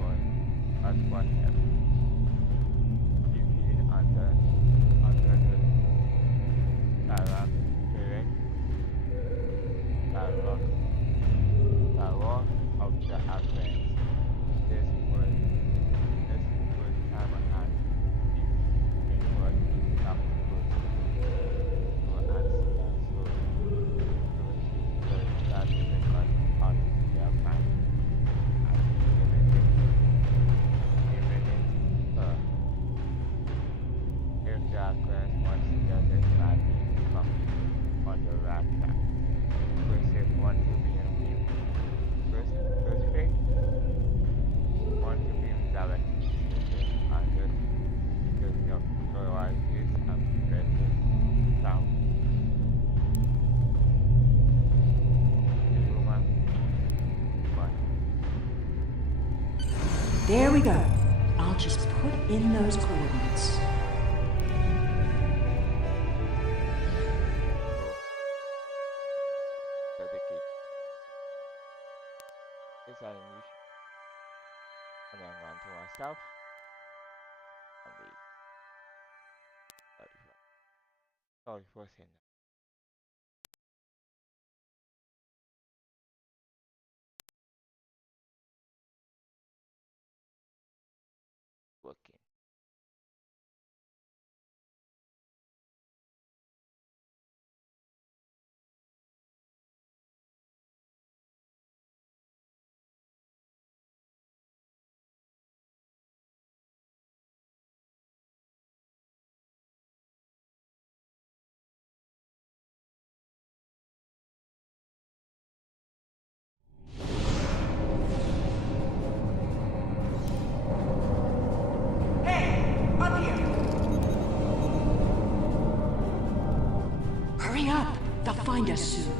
was as one him. He being under the Tarak of the Advent. This was time I had it was up to answer so that they got on their mind. I eliminated her. If the Aquarius wants to get this bad from on the right track, Joseph wants to be a view. First thing, want to be directly under because your priorities and better sound. There we go. I'll just put in those coordinates. Dedicate. This I need. And then on to myself. And the 34%. Working. Hurry up! They'll find us soon.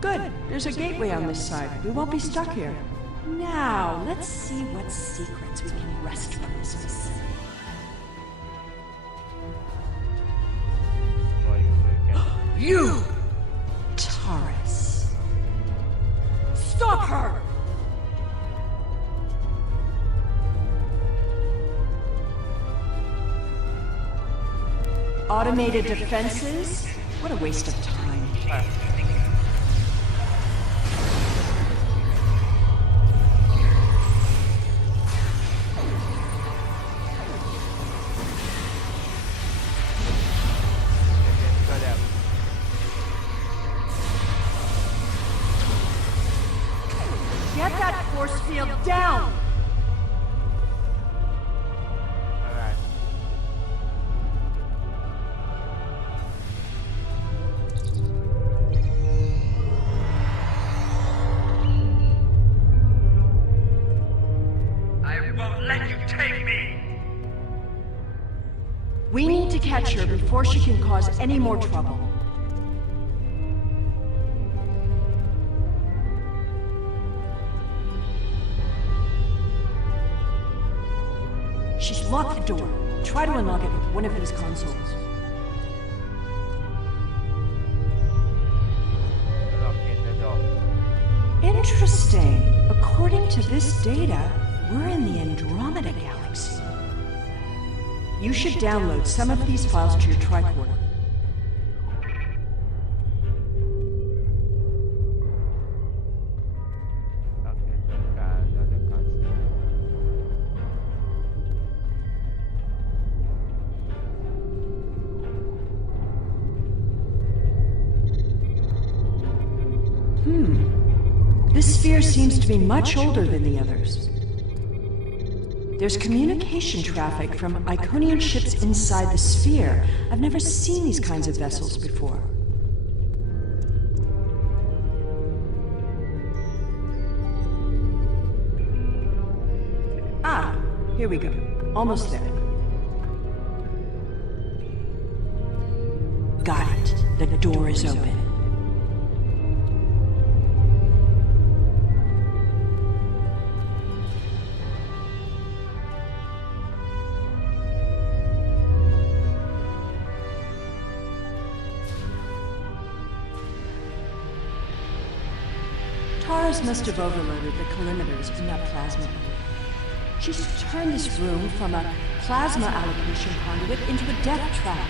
Good. There's a gateway on this side. We won't be stuck here. Now, let's see what secrets we can wrest from this facility. You! Taurus. Stop her! Automated defenses? What a waste of time. Get that force field down! Alright. I won't let you take me! We need to catch her before she can cause any more trouble. She's locked the door. Try to unlock it with one of these consoles. Locking the door. Interesting. According to this data, we're in the Andromeda Galaxy. You should download some of these files to your tricorder. Okay, so another console. This sphere seems to be much older than the others. There's communication traffic from Iconian ships inside the sphere. I've never seen these kinds of vessels before. Ah, here we go. Almost there. Got it. The door is open. Taurus must have overloaded the collimators in that plasma. She's turned this room from a plasma allocation conduit into a death trap.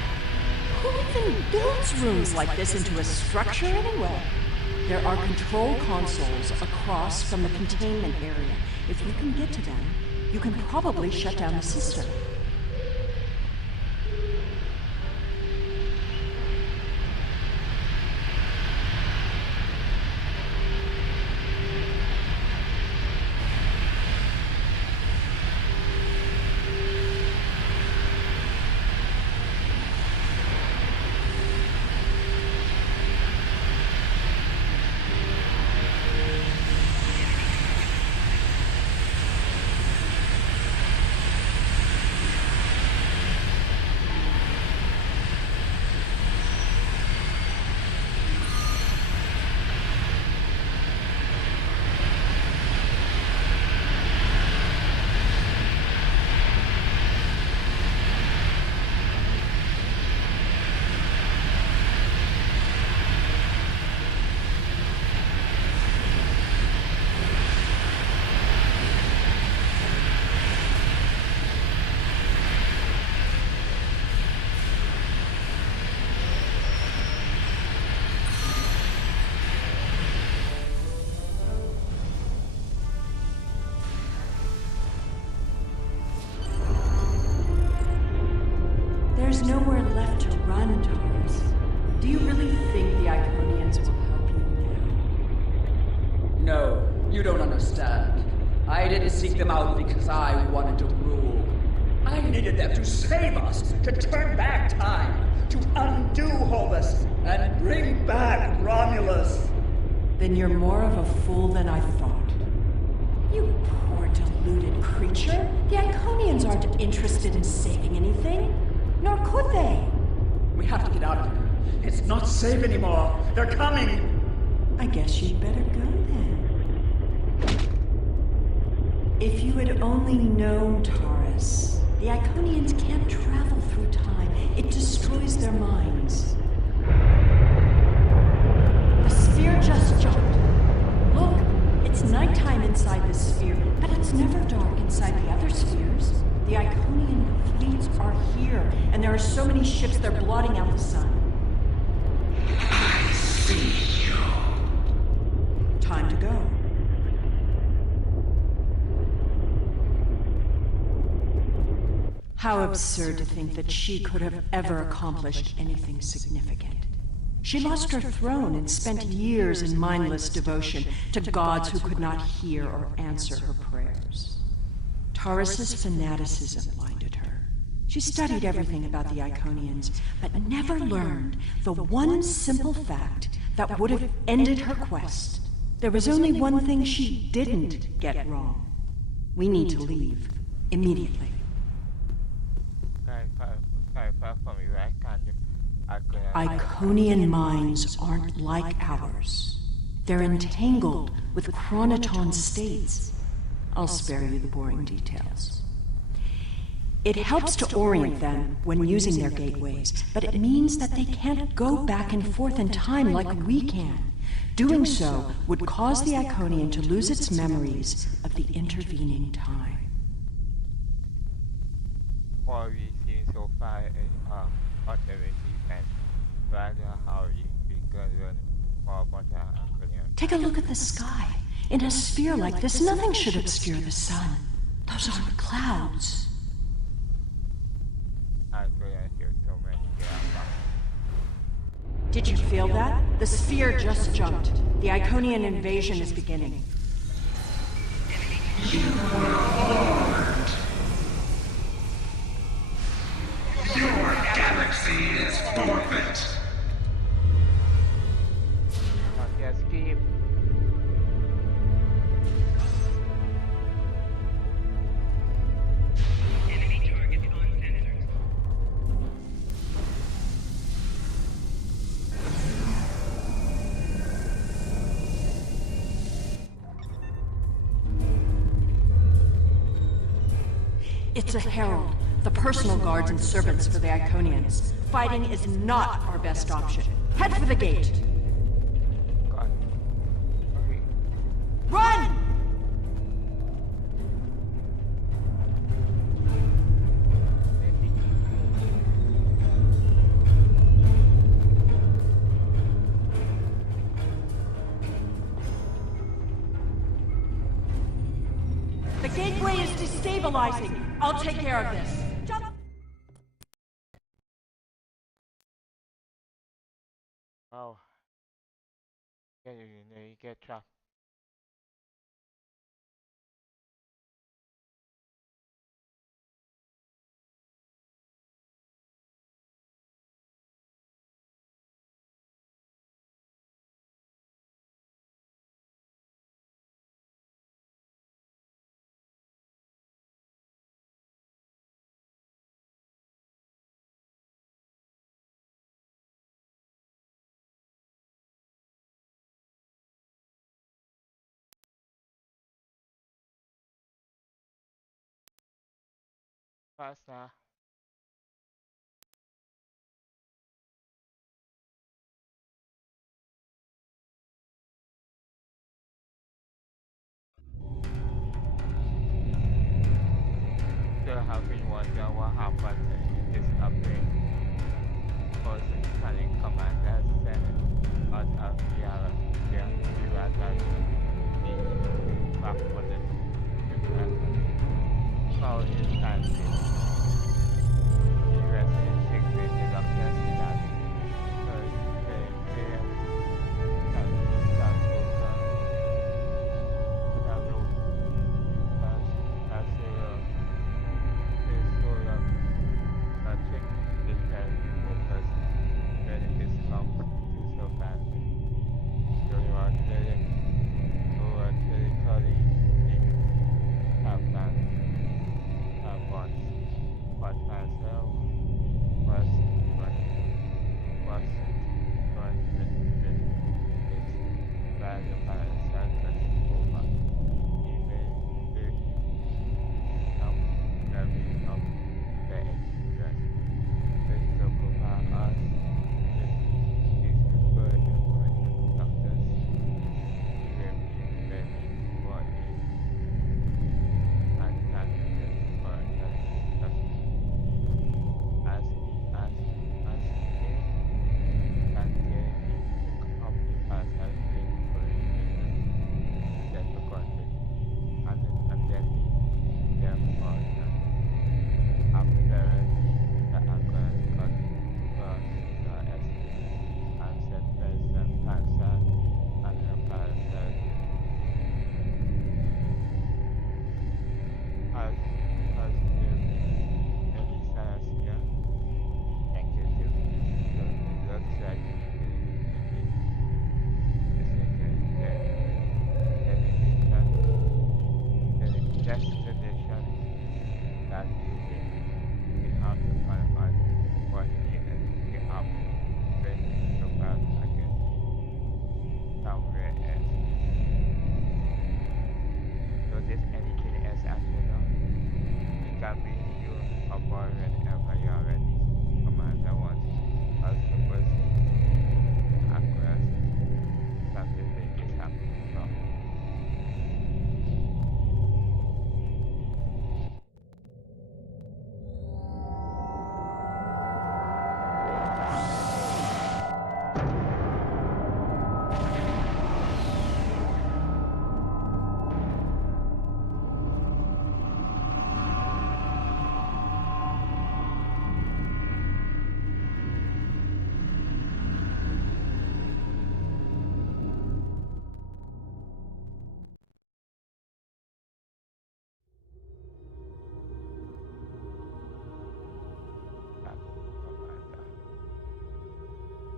Who even builds rooms like this into a structure anyway? There are control consoles across from the containment area. If you can get to them, you can probably shut down the system. There's nowhere left to run, Taurus. Do you really think the Iconians will help you now? No, you don't understand. I didn't seek them out because I wanted to rule. I needed them to save us, to turn back time, to undo Hobus, and bring back Romulus. Then you're more of a fool than I thought. You poor deluded creature. The Iconians aren't interested in saving anything. Nor could they. We have to get out of here. It's not safe anymore. They're coming. I guess you'd better go then. If you had only known, Taurus, the Iconians can't travel through time. It destroys their minds. The sphere just jumped. Look, it's nighttime inside this sphere, but it's never dark inside the other spheres. The Iconian fleets are here, and there are so many ships they're blotting out the sun. I see you. Time to go. How absurd to think that she could have ever accomplished anything significant. She lost her throne and spent years in mindless devotion to gods who could not hear or answer her prayers. Taurus's fanaticism blinded her. She studied everything about the Iconians, but never learned the one simple fact that would have ended her quest. There was only one thing she didn't get wrong. We need to leave. Immediately. Iconian minds aren't like ours. They're entangled with chronoton states. I'll spare you the boring details. It helps to orient them when using their gateways, but it means that they can't go back and forth in time like we can. Doing so would cause the Iconian to lose its memories of the intervening time. What we've seen so far is observation and rather how we can learn more about the Iconian. Take a look at the sky. In a sphere like this, nothing should obscure the sun. Those aren't clouds. Iconian hear so many galaxies. Did you feel that? The sphere just jumped. The Iconian invasion is beginning. You were warned. Your galaxy is forfeit. Yes, keep. It's a herald, the personal guards and servants for the Iconians. Fighting is not our best option. Head for the gate. God. Okay. Run! The gateway is destabilizing. I'll take care of this. Jump! Wow. Yeah, you get trapped. Fast now. Still have been wondering what happened in this update. Because cunning command has sent us out here. Yeah, we were back for this. How is that? The rest is secret of the study. Because they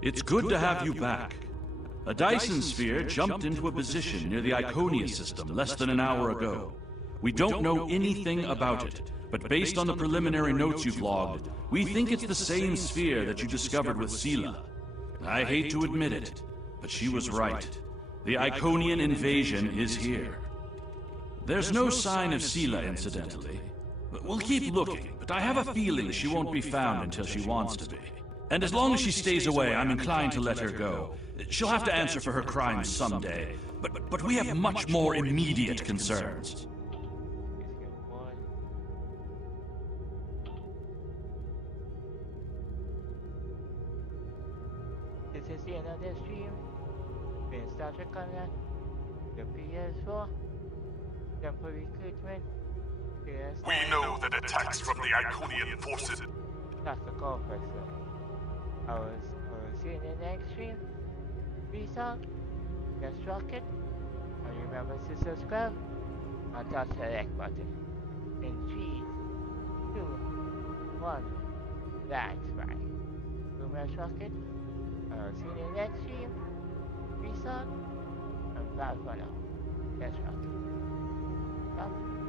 It's good to have you back. A Dyson sphere jumped into a position near the Iconia system less than an hour ago. We don't know anything about it, but based on the preliminary notes you've logged, we think it's the same sphere that you discovered with Sela. I hate to admit it, but she was right. The Iconian invasion is here. There's no sign of Sela, incidentally. We'll keep looking, but I have a feeling she won't be found until she wants to be. And as long as she stays away, I'm inclined to let her go. She'll have to answer for her crimes someday, but we have much more immediate concerns. This is the end of the stream. Been Star Trek Quadrant, the ps4, temporal recruitment, We know that attacks from the Iconian forces. That's the call first. I will see you in the next stream. Peace out. Just rock it. And remember to subscribe and touch the like button. In 3, 2, 1. That's right. Rumors rocket. I will see you in the next stream. Peace out. And bye for now. Just rock it. Bye.